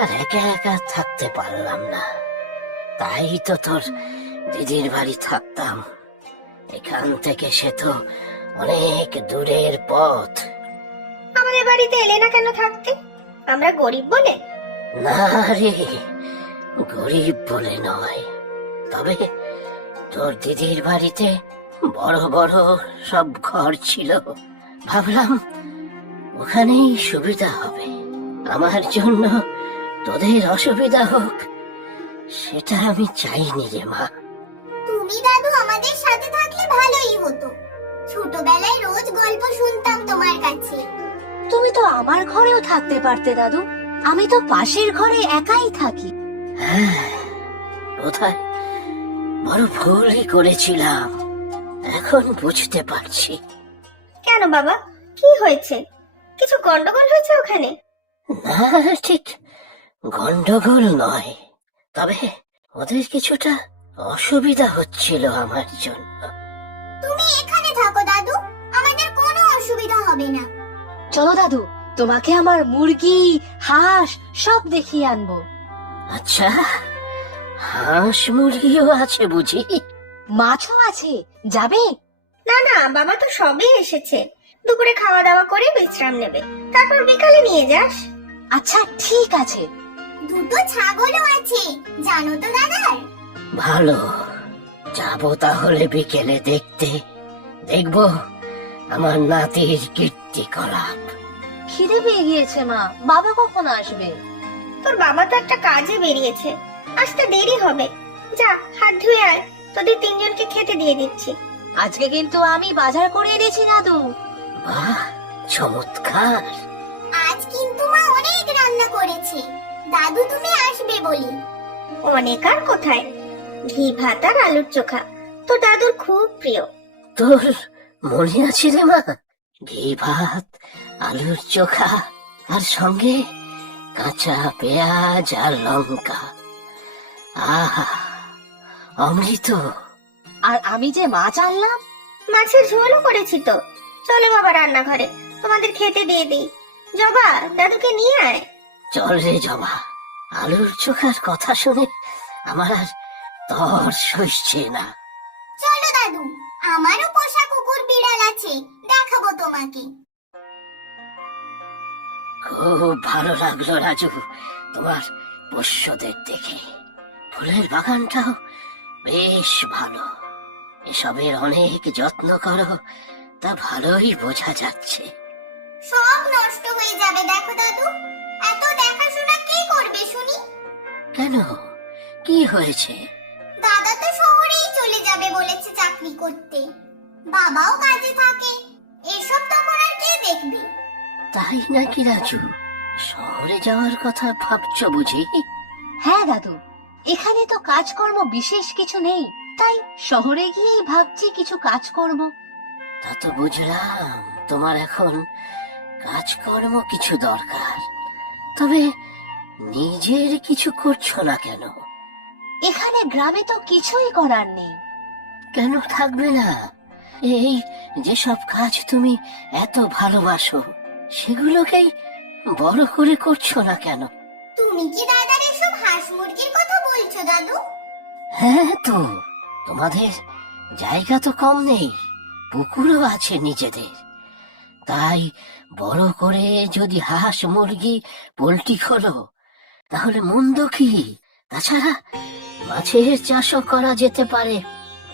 আর একা একা থাকতে পারলাম না, তাই তো তোর দিদির বাড়ি থাকতাম। এখান থেকে সে তো অনেক দূরের পথ। আমাদের বাড়িতে এলে না কেন থাকতে? আমরা গরিব বলে? না রে, গরিব বলে নয়। তবে তোর দিদির বাড়িতে বড় বড় সব ঘর ছিল, ভাবলাম ওখানেই সুবিধা হবে। আমার জন্য তোদের অসুবিধা হোক সেটা আমি চাইনি রে মা। তুমি দাদু আমাদের সাথে থাকলে ভালোই হতো। ছোটবেলায় রোজ গল্প শুনতাম তোমার কাছে। তুমি তো আমার ঘরেও থাকতে পারতে দাদু, আমি তো পাশের ঘরে একাই থাকি। হ্যাঁ, বোধহয় বড় ভুলই করেছিলাম, এখন বুঝতে পারছি। কেন বাবা, কি হয়েছে? কিছু গন্ডগোল হয়েছে ওখানে? না, ঠিক গন্ডগোল নয়, তবে ওদের কিছুটা অসুবিধা হচ্ছিল আমার জন্য। তুমি এখানে থাকো দাদু, আমাদের কোনো অসুবিধা হবে না। চলো দাদু, তোমাকে আমার মুরগি, হাঁস সব দেখিয়ে আনবো। আচ্ছা, হাঁস মুরগিও আছে বুঝি? মাছও আছে, যাবে? না না বাবা, তো সবে এসেছে। দুপুরে খাওয়া দাওয়া করে বিশ্রাম নেবে, তারপর বিকালে নিয়ে যাস। আচ্ছা ঠিক আছে। দুটো ছাগলও আছে, জানো তো দাদার? ভালো, যাবো তাহলে বিকেলে দেখতে। দেখবো আমার নাতির কীর্তিকলাপ। খিদে পেয়ে গিয়েছে মা, বাবা কখন আসবে? তোর বাবা তো একটা কাজে বেরিয়েছে, আসতে দেরি হবে। যা হাত ধুয়ে আয়, তোদের তিনজনকে খেতে দিয়ে দিচ্ছি। আজকে কিন্তু আমি বাজার করে এনেছি দাদু। বাহ, চমৎকার। আজ কিন্তু মা অনেক রান্না করেছে, দাদু তুমি আসবে বলি। অনেক আর কোথায়, ঘি ভাত আর আলুর চোখা তোর দাদুর খুব প্রিয়। তোর মনে আছে রে মা? ঘি ভাত, আলুর চোখা, আর সঙ্গে কাঁচা পেঁয়াজ আর লঙ্কা। আহা, অমৃত। আর আমি যে মাছ আনলাম। মাছের ঝোলও করেছি তো। চলো বাবা রান্নাঘরে, তোমাদের খেতে দিয়ে দিই। জবা, দাদুকে নিয়ে আয়। চল রে জমা, আলুর চোখার কথা শুনে আমার আর তর সইছে না। চলো দাদু, আমারও পোষা কুকুর বিড়াল আছে, দেখাবো তোমাকে। খুব ভালো লাগলো রাজু তোমার পোষ্যদের দেখে। ফুলের বাগানটাও বেশ ভালো। এসবের অনেক যত্ন করো, তা ভালোই বোঝা যাচ্ছে। সব নষ্ট হয়ে যাবে দেখো দাদু, এত দেখাশোনা কে করবে শুনি? কেন, কি হয়েছে? দাদা তো শহরেই চলে যাবে বলেছে চাকরি করতে, বাবাও কাজে থাকে, এসব তখন আর কে দেখবে? তাই নাকি রাজু? শহরে যাওয়ার কথা ভাবছো বুঝি? হ্যাঁ দাদু, এখানে তো কাজকর্ম বিশেষ কিছু নেই, তাই শহরে গিয়েই ভাবছি কিছু কাজ করব। তা তো বুঝলাম তোমার এখন কাজকর্ম কিছু দরকার, তবে নিজের কিছু করছো না কেন? এখানে গ্রামে তো কিছুই করার নেই। কেন থাকবে না? এই যেসব কাজ তুমি এত ভালোবাসো সেগুলোকেই বড় করে করছো না কেন? তুমি কি দাদার এসব হাঁস মুরগির কথা বলছো দাদু? হ্যাঁ তো, তোমাদের জায়গা তো কম নেই, পুকুরও আছে নিজেদের, তাই বড় করে যদি হাঁস মুরগি পোল্ট্রি খোলো তাহলে মন্দ কি? তাছাড়া মাছের চাষও করা যেতে পারে।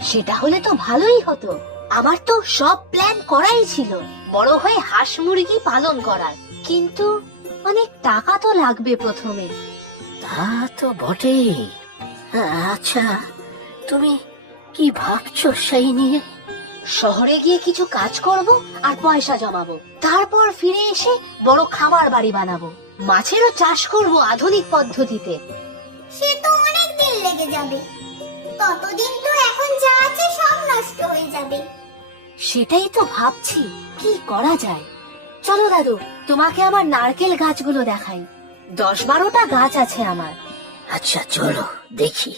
সেটা হলে তো ভালোই হতো। আমার তো সব প্ল্যান করাই ছিল বড় হয়ে হাঁস মুরগি পালন করার, কিন্তু অনেক টাকা তো লাগবে প্রথমে। তা তো বটেই। আচ্ছা, তুমি কি ভাবছো সেই নিয়ে? শহরে গিয়ে কিছু কাজ করব আর পয়সা জমাবো, তারপর ফিরে এসে বড় খামার বাড়ি বানাবো, মাছেরও চাষ করব আধুনিক পদ্ধতিতে। সে তো অনেক দিন লেগে যাবে, ততদিন তো এখন যা আছে সব নষ্ট হয়ে যাবে। সেটাই তো ভাবছি কি করা যায়। চলো দাদু, তোমাকে আমার নারকেল গাছগুলো দেখাই। 10-12টা গাছ আছে আমার। আচ্ছা চলো দেখি।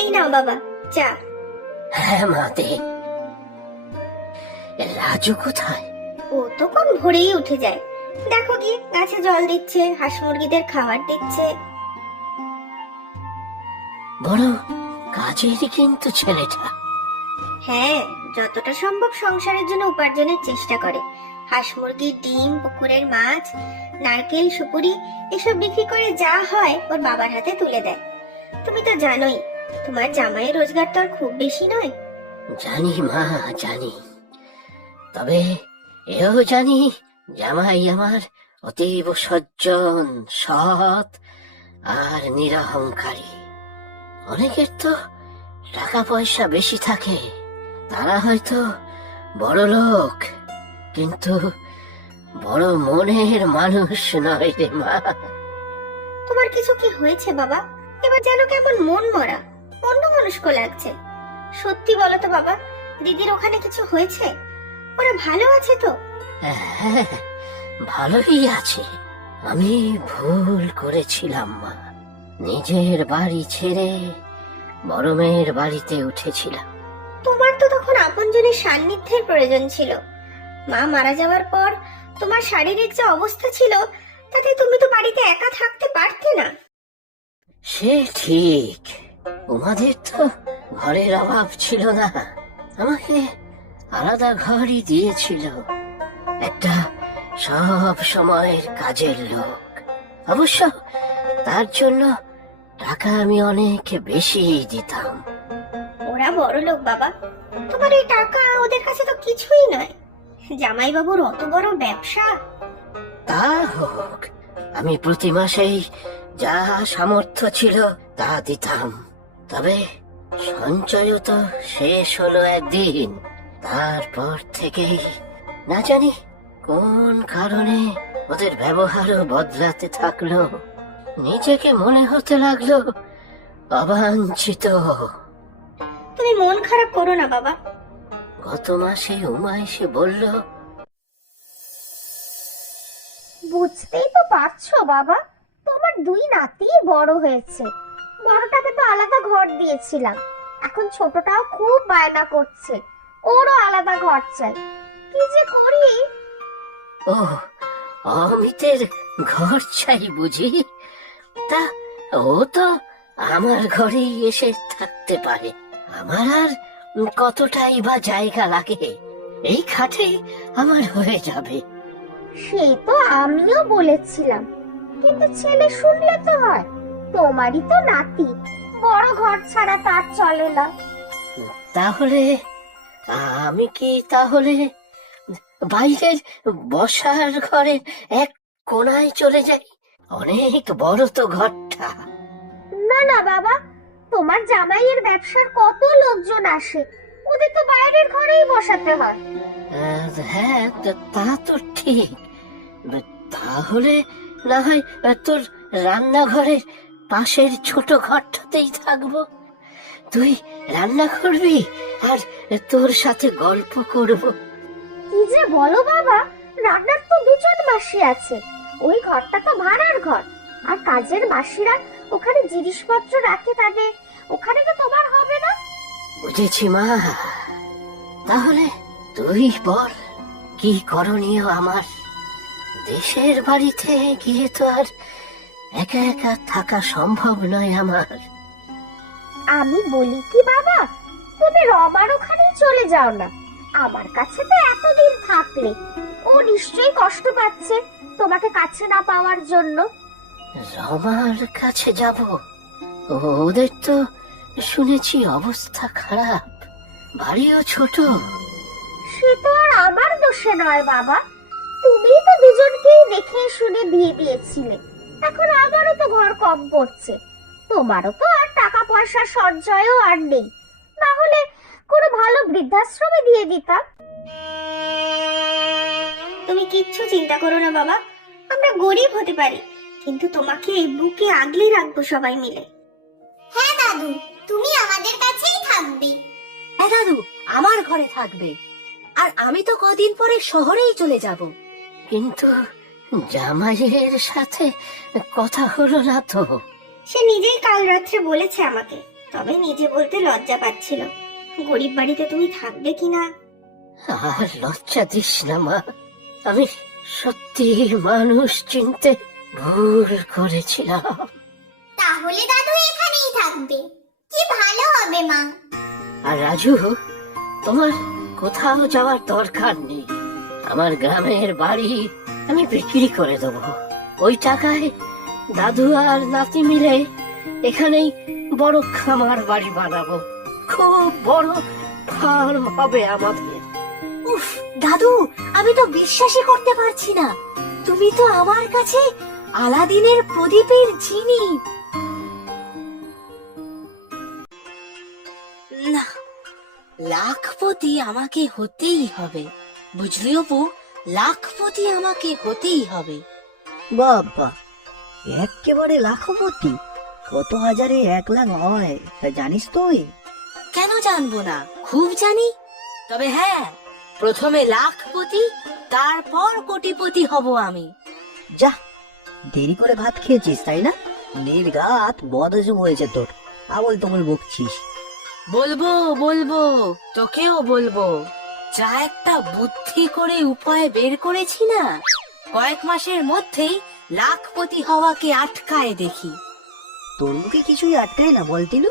এই নাও বাবা চা। হ্যাঁ মা দে। রাজু কোথায়? ও তো কোন ভোরেই উঠে যায়, দেখো গিয়ে গাছে জল দিচ্ছে, হাঁস মুরগিদের খাবার দিচ্ছে। বড় কাজেরই কিন্তু ছেলেটা। হ্যাঁ, যতটা সম্ভব সংসারের জন্য উপার্জনের চেষ্টা করে। হাঁস মুরগির ডিম, পুকুরের মাছ নারকেল সুপুরি এসব বিক্রি করে যা হয় ওর বাবার হাতে তুলে দেয়। তুমি তো জানোই তোমার জামাইয়ের রোজগার তো আর খুব বেশি নয়। জানি মা, জানি। তবে এও জানি জামাই আমার অতীব সজ্জন, সৎ আর নিরহংকারী। অনেকের তো টাকা পয়সা বেশি থাকে, তারা হয়তো বড় লোক, কিন্তু বড় মনের মানুষ নয় রে মা। তোমার কিছু কি হয়েছে বাবা? এবার যেন কেমন মন মরা, অন্যমনস্ক লাগছে। সত্যি বলো তো বাবা, দিদির ওখানে কিছু হয়েছে? ওরা ভালো আছে তো? হ্যাঁ, ভালোই আছে। আমি ভুল করেছিলাম মা, নিজের বাড়ি ছেড়ে বড় মেয়ের বাড়িতে উঠেছিলাম। তোমার তো তখন আপনজনের সান্নিধ্যের প্রয়োজন ছিল। মা মারা যাওয়ার পর তোমার শারীরিক যে অবস্থা ছিল, তাতে তুমি তো বাড়িতে একা থাকতে পারতে না। সে ঠিক, তোমাদের তো ঘরের অভাব ছিল না, আমাকে আলাদা ঘরই দিয়েছিল একটা সব সময়ের কাজের লোক। অবশ্য তার জন্য টাকা আমি অনেক বেশি দিতাম। ওরা বড় লোক বাবা, তোমার এই টাকা ওদের কাছে তো কিছুই নয়। জামাইবাবুর অত বড় ব্যবসা। তা হোক, আমি প্রতি মাসেই যা সামর্থ্য ছিল তা দিতাম। তবে সঞ্চয়ও তো শেষ হলো একদিন। তারপর থেকেই না জানি কোন কারণে ওদের ব্যবহারও বদলাতে থাকলো। নিজেকে মনে হতে লাগলো অবাঞ্ছিত। তুমি মন খারাপ করো না বাবা। গত মাসে উমা এসে বলল, বুঝতেই তো পারছো বাবা, তোমার দুই নাতি বড় হয়েছে। বড়টাকে তো আলাদা ঘর দিয়েছিলাম, এখন ছোটটাও খুব বায়না করছে, ওরও আলাদা ঘর চাই। কি যে করি। ও, অমিতের ঘর চাই বুঝি? তা ও তো আমার ঘরেই এসে থাকতে পারে। আমার আর কতটাই বা জায়গা লাগে, এই খাটে আমার হয়ে যাবে। সে তো আমিও বলেছিলাম, কিন্তু ছেলে শুনলে তো হয়। তোমারই তো নাতি, বড় ঘর ছাড়া তার চলে না। তাহলে আমি কি তাহলে বাইরের বসার ঘরের এক কোণায় চলে যাই? অনেক বড় তো ঘরটা। না না বাবা, তোমার জামাইয়ের ব্যবসার কত লোকজন আসে, ওদের তো বাইরের ঘরেই বসাতে হয়। হ্যাঁ, তা তো ঠিক। তাহলে না হয় তোর রান্নাঘরের পাশের ছোট ঘরটাতেই থাকবো। তুই রান্না করবি আর তোর সাথে গল্প করব। কি যে বলো বাবা, রান্নার তো দুজন মাসি আছে, ওই ঘরটা তো ভাড়ার ঘর। আর কাজের মাসিরা ওখানে জিনিসপত্র রাখে, তাদের ওখানে তো তোমার হবে না। বুঝেছি মা, তাহলে তুই বল কি করণীয় আমার? দেশের বাড়িতে গিয়ে তো আর একা একা থাকা সম্ভব নয় আমার। আমি বলি কি বাবা, তুমি রমার ওখানেই চলে যাও না। আমার কাছে তো এতদিন থাকলে, ও নিশ্চয়ই কষ্ট পাচ্ছে তোমাকে কাছে না পাওয়ার জন্য। রমার কাছে যাব? ওদের তো শুনেছি অবস্থা খারাপ, বাড়িও ছোট। সে তো আর আমার দোষে নয় বাবা, তুমি তো দুজনকেই দেখে শুনে বিয়ে দিয়েছিলে। এখন আমারও তো ঘর কম পড়ছে, তোমারও তো আর টাকা পয়সা সঞ্চয়ও আর নেই। না হলে কোনো ভালো বৃদ্ধাশ্রমে দিয়ে দিতাম। তুমি কিচ্ছু চিন্তা করো না বাবা, আমরা গরিব হতে পারি, কিন্তু তোমাকে বুকে আগলে রাখবো সবাই মিলে। হ্যাঁ দাদু, তুমি আমাদের কাছেই থাকবে। হ্যাঁ দাদু, আমার ঘরে থাকবে। আর আমি তো কদিন পরে শহরেই চলে যাব। কিন্তু জামাইয়ের সাথে কথা হলো না তো? সে নিজেই কাল রাত্রে বলেছে আমাকে, তবে নিজে বলতে লজ্জা পাচ্ছিল। গরিব বাড়িতে তুমি থাকবে কিনা। আর লজ্জা দিস না মা, আমি সত্যি মানুষ চিনতে ভুল করেছিলাম। তাহলে দাদু এখানেই থাকবে, কি ভালো হবে মা। আর রাজু, তোমার কোথাও যাওয়ার দরকার নেই। আমার গ্রামের বাড়ি আমি বিক্রি করে দেবো। ওই টাকায় দাদু আর নাতি মিলে এখানেই বড় খামার বাড়ি বানাবো, খুব বড় ফার্ম হবে আমাদের। উফ দাদু, আমি তো বিশ্বাসই করতে পারছি না। তুমি তো আমার কাছে আলাদিনের প্রদীপের জিনি। না, লাখপতি আমাকে হতেই হবে, বুঝলি অপু? লাখপতি আমাকে হতেই হবে। বাবা, একেবারে লাখপতি? কত হাজারে 1 লাখ হয় তা জানিস তুই? কেন জানবো না, খুব জানি। তবে হ্যাঁ, প্রথমে লাখপতি, তারপর কোটিপতি হব আমি। যা, দেরি করে ভাত খেয়েছিস তাই না? নির্ঘাত বদহজম হয়েছে তোর, আবল তবল বকছিস। বলবো বলবো, তোকেও বলবো। যা একটা বুদ্ধি করে উপায় বের করেছি না, কয়েক মাসের মধ্যেই লাখপতি হওয়াকে আটকায় দেখি। তোর মুখে কিছুই আটকায় না বলতিলু।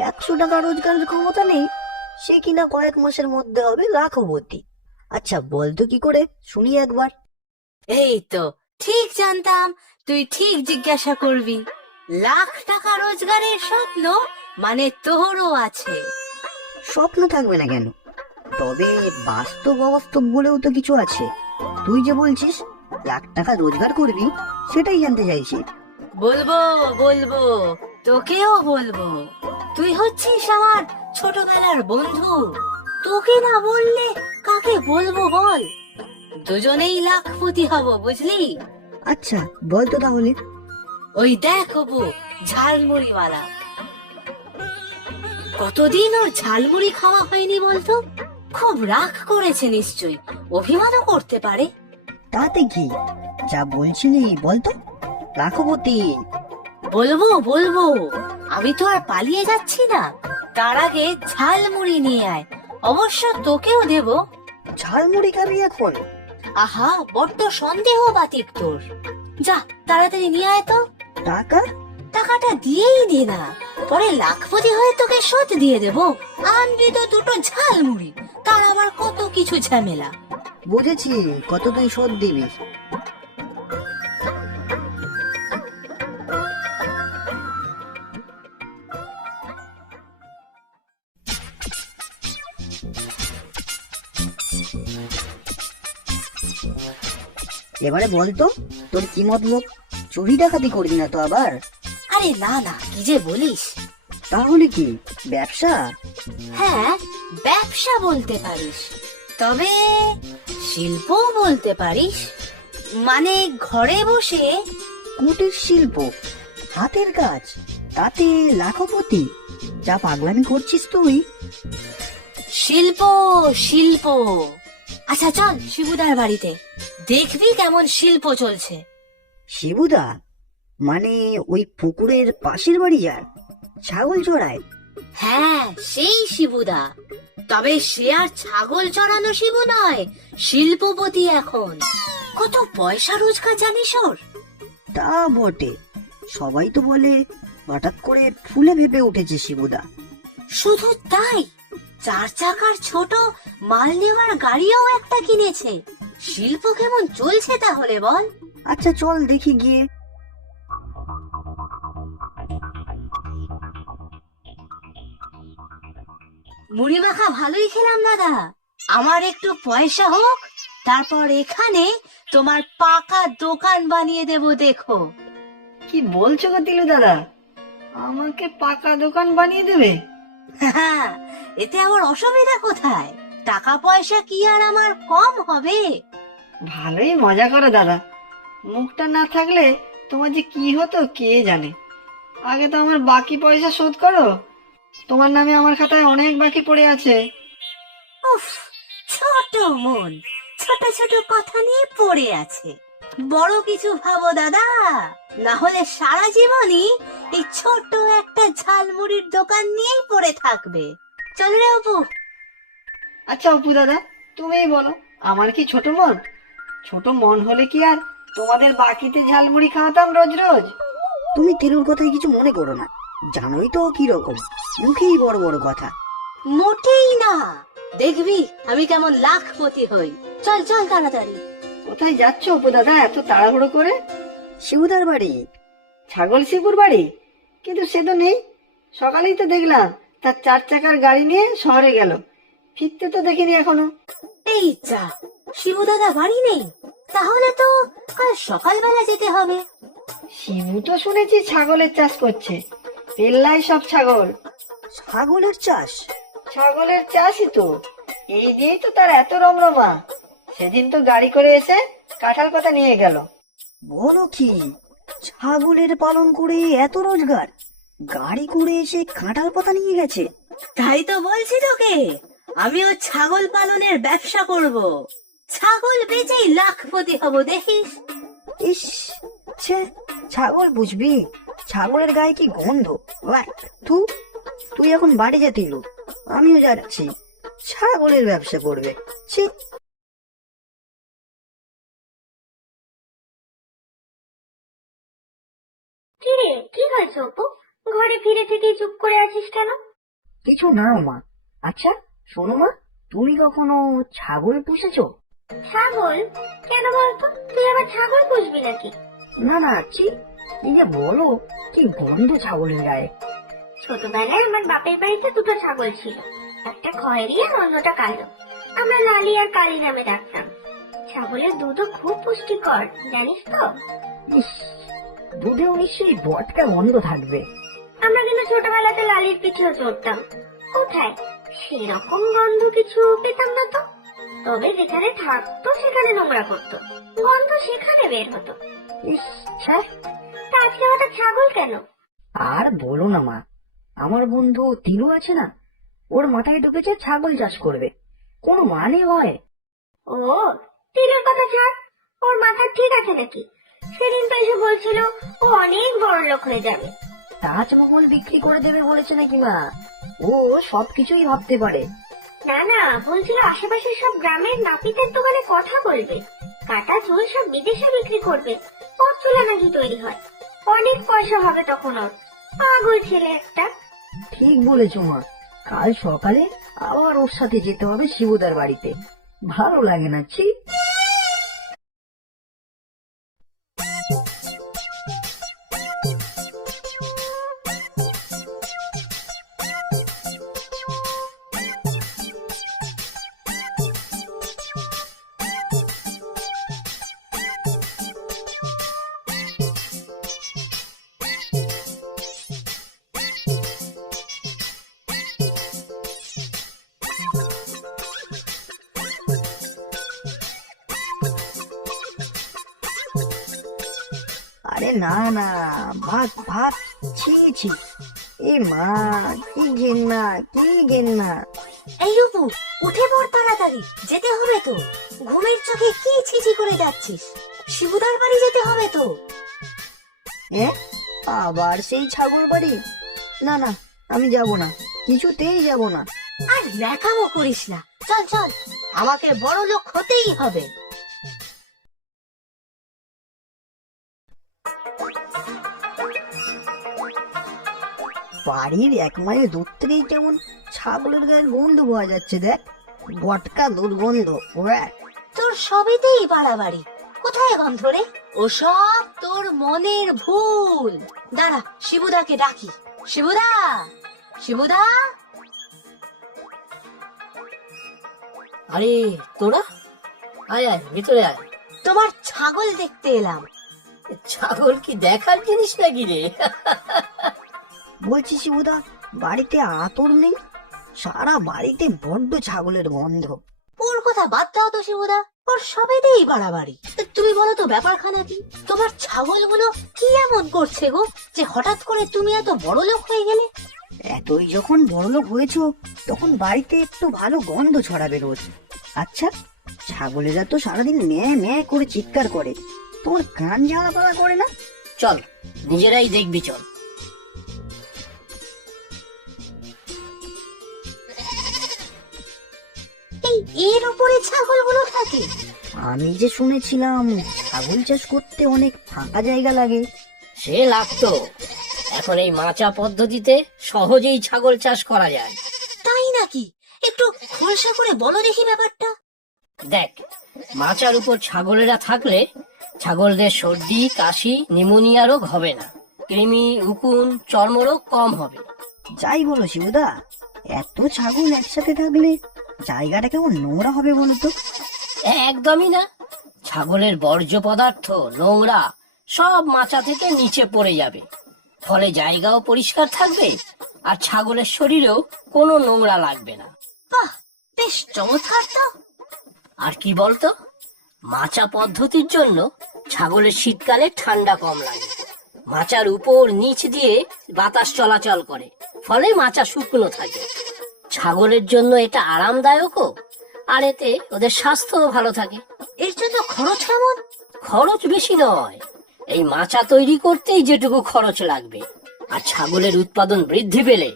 100 টাকা রোজগারের ক্ষমতা নেই, সে কিনা কয়েক মাসের মধ্যে হবে লাখপতি। আচ্ছা বলতো কি করে শুনি একবার। এই তো ঠিক জানতাম তুই ঠিক জিজ্ঞাসা করবি। লাখ টাকা রোজগারের স্বপ্ন মানে তোরও আছে। স্বপ্ন থাকবে না কেন? তবে বাস্তব অবাস্তব বলেও তো কিছু আছে। তুই যে বলছিস লাখ টাকা রোজগার করবি, সেটাই জানতে চাইছি। বলবো বলবো, তোকেও বলবো। তুই হচ্ছিস আমার ছোটবেলার বন্ধু, তোকে না বললে কাকে বলবো বল? দুজনেই লাখপতি হব, বুঝলি? আচ্ছা বলতো তাহলে। ওই দেখ অপু, ঝালমুড়িওয়ালা। কতদিন ওর ঝালমুড়ি খাওয়া হয়নি বলতো? খুব রাগ করেছে নিশ্চয়ই, অভিমানও করতে পারে। তাতে কি, যা বলছিলি বলতো। লাখপতি। বলবো বলবো, আমি তো আর পালিয়ে যাচ্ছি না। তার আগে ঝালমুড়ি নিয়ে আয়, অবশ্য তোকেও দেব। ঝালমুড়ি খাবি এখন? আহা, বড্ড সন্দেহ বাতিক তোর। যা তাড়াতাড়ি নিয়ে আয় তো। টাকা? টাকাটা দিয়েই দে না, পরে লাখপতি হয়ে তোকে শোধ দিয়ে দেব। আনবি তো দুটো ঝালমুড়ি, তার আবার কত কিছু ঝামেলা। বুঝেছি, কত তুই শোধ দিবি। এবারে বলতো তোর কি মতলব, চুরি ডাকাতি করবি না তো আবার? আরে না না, কি যে বলিস। তাহলে কি ব্যবসা? হ্যাঁ, ব্যবসা বলতে পারিস, তবে শিল্পও বলতে পারিস। মানে ঘরে বসে কুটির শিল্প, হাতের কাজ, তাতে লাখপতি? যা পাগলামি করছিস তুই। শিল্প শিল্প। আচ্ছা চল শিবুদার বাড়িতে, দেখবি কেমন শিল্প চলছে। শিবুদা মানে ওই পুকুরের পাশের বাড়ি যার ছাগল চড়ায়? হ্যাঁ, সেই শিবুদা। তবে সে আর ছাগল চড়ানো শিবু নয়, শিল্পপতি এখন। কত পয়সা রোজগার জানিস ওর? তা বটে, সবাই তো বলে হঠাৎ করে ফুলে ভেপে উঠেছে শিবুদা। শুধু তাই, 4 চাকার ছোট মাল নেওয়ার গাড়িও একটা কিনেছে। শিল্প কেমন চলছে তাহলে বল? আচ্ছা চল দেখি গিয়ে। মুড়ি মাখা ভালোই খেলাম দাদা। আমার একটু পয়সা হোক, তারপর এখানে তোমার পাকা দোকান বানিয়ে দেব, দেখো। কি বলছো গো তিলু দাদা, আমাকে পাকা দোকান বানিয়ে দেবে? হ্যাঁ, এতে আবার অসুবিধা কোথায়? টাকা পয়সা কি আর আমার কম হবে? ভালোই মজা করো দাদা। মুখটা না থাকলে তোমার যে কি হতো কে জানে। আগে তো আমার বাকি পয়সা শোধ করো, তোমার নামে আমার খাতায় অনেক বাকি পড়ে আছে। উফ, ছোট মন, ছোট ছোট কথা নিয়ে পড়ে আছে। বড় কিছু ভাবো দাদা, না হলে সারা জীবনই এই ছোট একটা ঝালমুড়ির দোকান নিয়েই পড়ে থাকবে। চল রে অপু। আচ্ছা অপু দাদা, তুমিই বলো, আমার কি ছোট মন? ছোট মন হলে কি আর তোমাদের বাকিতে ঝালমুড়ি খাওয়াতাম রোজ রোজ? তুমি তিলুর কথায় কিছু মনে করো না, জানোই তো কি রকম, মুখেই বড় বড় কথা। মোটেই না, দেখবি আমি কেমন লাখপতি হই। চল চল তাড়াতাড়ি। কোথায় যাচ্ছ অপু দাদা এত তাড়াহুড়ো করে? শিবুদার বাড়ি। ছাগল শিবুর বাড়ি? কিন্তু সে তো নেই। সকালেই তো দেখলাম তার 4 চাকার গাড়ি নিয়ে শহরে গেল, ফিরতে তো দেখিনি এখনো। এই যা, শিবু দাদা বাড়ি নেই, তাহলে তো কাল সকালবেলা যেতে হবে। শিবু তো শুনেছি ছাগলের চাষ করছে, পেল্লাই সব ছাগল। ছাগলের চাষ? ছাগলের চাষই তো, এই দিয়েই তো তার এত রমরমা। সেদিন তো গাড়ি করে এসে কাঁঠাল পাতা নিয়ে গেল। বলো কি, ছাগলের পালন করে এত রোজগার? গাড়ি করে এসে কাঁঠাল পাতা নিয়ে গেছে? তাই তো বলছি তোকে, আমিও ছাগল পালনের ব্যবসা করব। ছাগল বেচেই লাখপতি হব, দেখিস। ইস, ছে, ছাগল বুঝবি? ছাগলের গায়ে কি গন্ধ! ওয়াক, তুই এখন বাড়ি যেতে এলো, আমিও যাচ্ছি। ছাগলের ব্যবসা করবে, ছি। কিরে, কি হয়েছে অপু? ঘরে ফিরে থেকে চুপ করে আছিস কেন? কিছু না মা। আচ্ছা শোনো মা, তুমি কখনো ছাগল পুষেছো? ছাগল? কেন বলতো, তুই আবার ছাগল পুষবি নাকি? না না, ছি, কি যে বলো, কি গন্ধ ছাগলের গায়ে। ছোটবেলায় আমার বাপের বাড়িতে দুটো ছাগল ছিল, একটা খয়েরি আর অন্যটা কালো। আমরা লালি আর কালি নামে ডাকতাম। ছাগলের দুধও খুব পুষ্টিকর, জানিস তো? ইস, দুধেও নিশ্চয়ই বটকা গন্ধ থাকবে। আমরা কিন্তু ছোটবেলাতে লালির পিঠেও চড়তাম। কোথায় সেরকম গন্ধ কিছু পেতাম না তো। তবে যেখানে থাকতো সেখানে নোংরা করতো, গন্ধ সেখানে বের হতো। ইস, ছ্যা। তা আজকে হঠাৎ ছাগল কেন? আর বলো না মা, আমার বন্ধু তিলু আছে না, ওর মাথায় ঢুকেছে ছাগল চাষ করবে। কোনো মানে হয়? ও, তিলের কথা ছাড়, ওর মাথা ঠিক আছে নাকি? সেদিন তো এসে বলছিল ও অনেক বড় লোক হয়ে যাবে। তাজমহল বিক্রি করে দেবে বলেছে নাকি মা? ও সবকিছুই ভাবতে পারে। না না, বলছিল আশেপাশের সব গ্রামের নাপিতের দোকানে কথা বলবে, কাটা চুল সব বিদেশে বিক্রি করবে, পথচুলা নাকি তৈরি হয়। অনেক পয়সা হবে তখন ওর। পাগল ছেলে একটা। ঠিক বলেছো মা, কাল সকালে আবার ওর সাথে যেতে হবে শিবুদার বাড়িতে। ভালো লাগে না, ছি। আরে না না, ভাত ভাত, ছি ছি। এ মা, কি ঘেন্না, কি ঘেন্না। এই অপু, উঠে পড় তাড়াতাড়ি, যেতে হবে তো। ঘুমের চোখে কি ছিছি করে যাচ্ছিস? শিবুদার বাড়ি যেতে হবে তো। আবার সেই ছাগল বাড়ি? না না, আমি যাব না, কিছুতেই যাব না। আর ন্যাকামো করিস না, চল চল, আমাকে বড় লোক হতেই হবে। বাড়ির 1 মাইল দূর থেকেই কেমন ছাগলের গায়ের গন্ধ পাওয়া যাচ্ছে। দেখ, বটকা দুর্গন্ধ। ওয়াক। তোর সবেতেই বাড়াবাড়ি। কোথায় গন্ধ রে? ও সব তোর মনের ভুল। দাঁড়া, শিবুদাকে ডাকি। শিবুদা, শিবুদা। আরে তোরা, আয় আয় ভিতরে আয়। তোমার ছাগল দেখতে এলাম। ছাগল কি দেখার জিনিস নাকি রে? বলছি শিবুদা, বাড়িতে আতর নেই? সারা বাড়িতে বড্ড ছাগলের গন্ধ। ওর কথা বাদ দাও তো শিবুদা, ওর সবেতেই বাড়াবাড়ি। তুমি বলো তো ব্যাপারখানা কি? তোমার ছাগলগুলো কি এমন করছে গো, যে হঠাৎ করে তুমি এত বড় লোক হয়ে গেলে? এতই যখন বড়লোক হয়েছো, তখন বাড়িতে একটু ভালো গন্ধ ছড়াবে রোজ। আচ্ছা, ছাগলেরা তো সারাদিন ম্যাঁ ম্যাঁ করে চিৎকার করে, তোমার কান জ্বালা পালা করে না? চল নিজেরাই দেখবি, চল। এই এর উপরে ছাগলগুলো থাকে? আমি যে শুনেছিলাম ছাগল চাষ করতে অনেক ফাঁকা জায়গা লাগে। সে লাগতো, এখন এই মাচা পদ্ধতিতে সহজেই ছাগল চাষ করা যায়। তাই নাকি? একটু খোলসা করে বলো দেখি ব্যাপারটা। দেখ, মাচার উপর ছাগলেরা থাকলে ছাগলদের সর্দি, কাশি, নিউমোনিয়া রোগ হবে না। কৃমি, উকুন, চর্মরোগ কম হবে। যাই বলো শিবুদা, এত ছাগল একসাথে থাকলে জায়গাটা কেমন নোংরা হবে বলো তো? একদমই না। ছাগলের বর্জ্য পদার্থ, নোংরা সব মাচা থেকে নিচে পড়ে যাবে। ফলে জায়গাও পরিষ্কার থাকবে আর ছাগলের শরীরেও কোনো নোংরা লাগবে না। বাহ, বেশ চমৎকার তো। আর কি বলতো, মাচা পদ্ধতির জন্য ছাগলের শীতকালে ঠান্ডা কম লাগে। মাচার উপর নিচ দিয়ে বাতাস চলাচল করে, ফলে মাচা শুকনো থাকে। ছাগলের জন্য এটা আরামদায়কও, আর এতে ওদের স্বাস্থ্যও ভালো থাকে। এর জন্য খরচ কেমন? খরচ বেশি নয়, এই মাচা তৈরি করতেই যেটুকু খরচ লাগবে। আর ছাগলের উৎপাদন বৃদ্ধি পেলে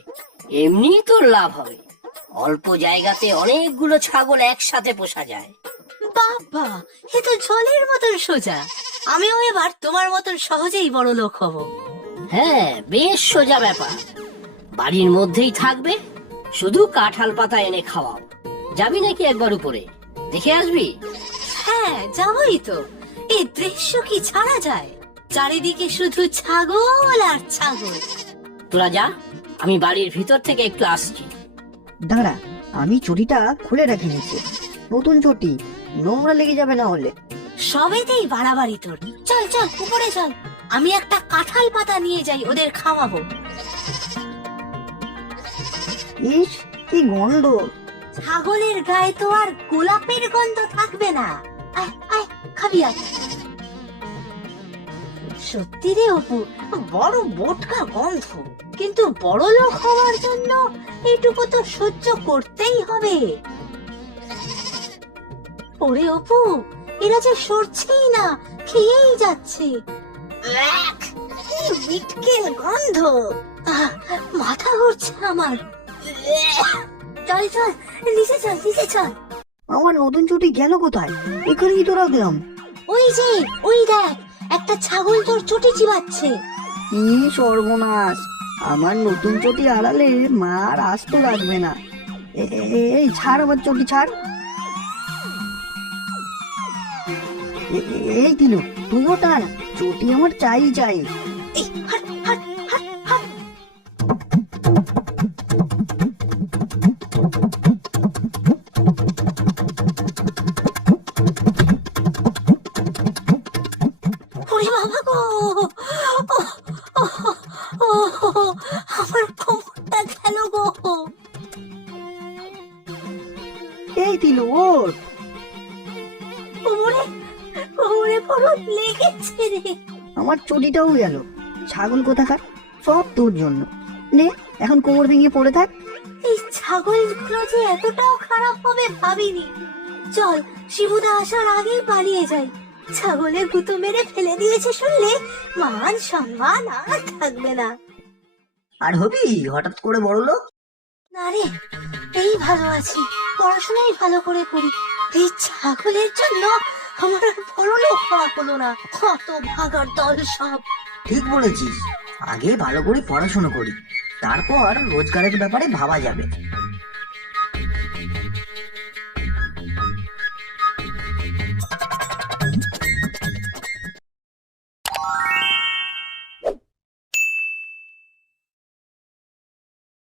এমনিই তোর লাভ হবে। অল্প জায়গাতে অনেকগুলো ছাগল একসাথে পোষা যায়। বাবা, এ তো জলের মতন সোজা। আমিও এবার তোমার মতন সহজেই বড় লোক হব। হ্যাঁ, বেশ সোজা ব্যাপার। বাড়ির মধ্যেই থাকবে, শুধু কাঁঠাল পাতা এনে খাওয়াও। যাবি নাকি একবার উপরে দেখে আসবি? হ্যাঁ, যাবই তো। এই দৃশ্য কি ছাড়া যায়? চারিদিকে শুধু ছাগল আর ছাগল। তোরা যা, আমি বাড়ির ভিতর থেকে একটু আসছি। দাঁড়া, আমি চটিটা খুলে রাখি নিচে। নতুন চটি, নোংরা লেগে যাবে না হলে। সবেতেই বাড়াবাড়ি তোর। চল চল উপরে চল, আমি একটা কাঁঠাল পাতা নিয়ে যাই, ওদের খাওয়াবো। ইস, কি গন্ধ! ছাগলের গায়ে তো আর গোলাপের গন্ধ থাকবে না। আয় আয়, খাবি আয়। সত্যি রে অপু, বড় বোটকা গন্ধ। কিন্তু বড় লোক হওয়ার জন্য এইটুকু তো সহ্য করতেই হবে। ওরে অপু, এরা যে সরছেই না, খেয়েই যাচ্ছে। কি বিটকেল গন্ধ! মাথা ঘুরছে আমার। চল চল, নিচে চল, নিচে চল। আমার নতুন চটি গেল কোথায়? এখানেই তো রাখলাম। ওই যে, ওই দেখ, একটা ছাগল তোর চটি চিবাচ্ছে। কি সর্বনাশ! আমার নতুন চটি আড়ালে মা আর আস্ত রাখবে না। এই ছাড়, আমার চটি ছাড়। এই দিল, তুইও টান, চটি আমার চাই চাই। এই, হাট হাট হাট হাট। ওরে বাবা গো, আমার কোমরটা গেল গো। এই দিল, ওর কোমরে কোমরে বড় লেগেছে রে। আমার চটিটাও গেল। ছাগল কোথাকার, সব তোর জন্য। নে, এখন কোমর ভেঙে পড়ে থাক। এই ছাগলগুলো যে এতটাও খারাপ হবে ভাবিনি। চল, শিবুদা আসার আগেই পালিয়ে যাই। ছাগলে গুঁতো মেরে ফেলে দিয়েছে শুনলে মান সম্মান আর থাকবে না। আর হবি হঠাৎ করে বড় লোক? না রে, এই ভালো আছি, পড়াশোনাই ভালো করে করি। এই ছাগলের জন্য আমার আর বড় লোক হওয়া হলো না। কত ভাগার দল সব। ঠিক বলেছিস, আগে ভালো করে পড়াশোনা করি, তারপর রোজগারের ব্যাপারে ভাবা যাবে।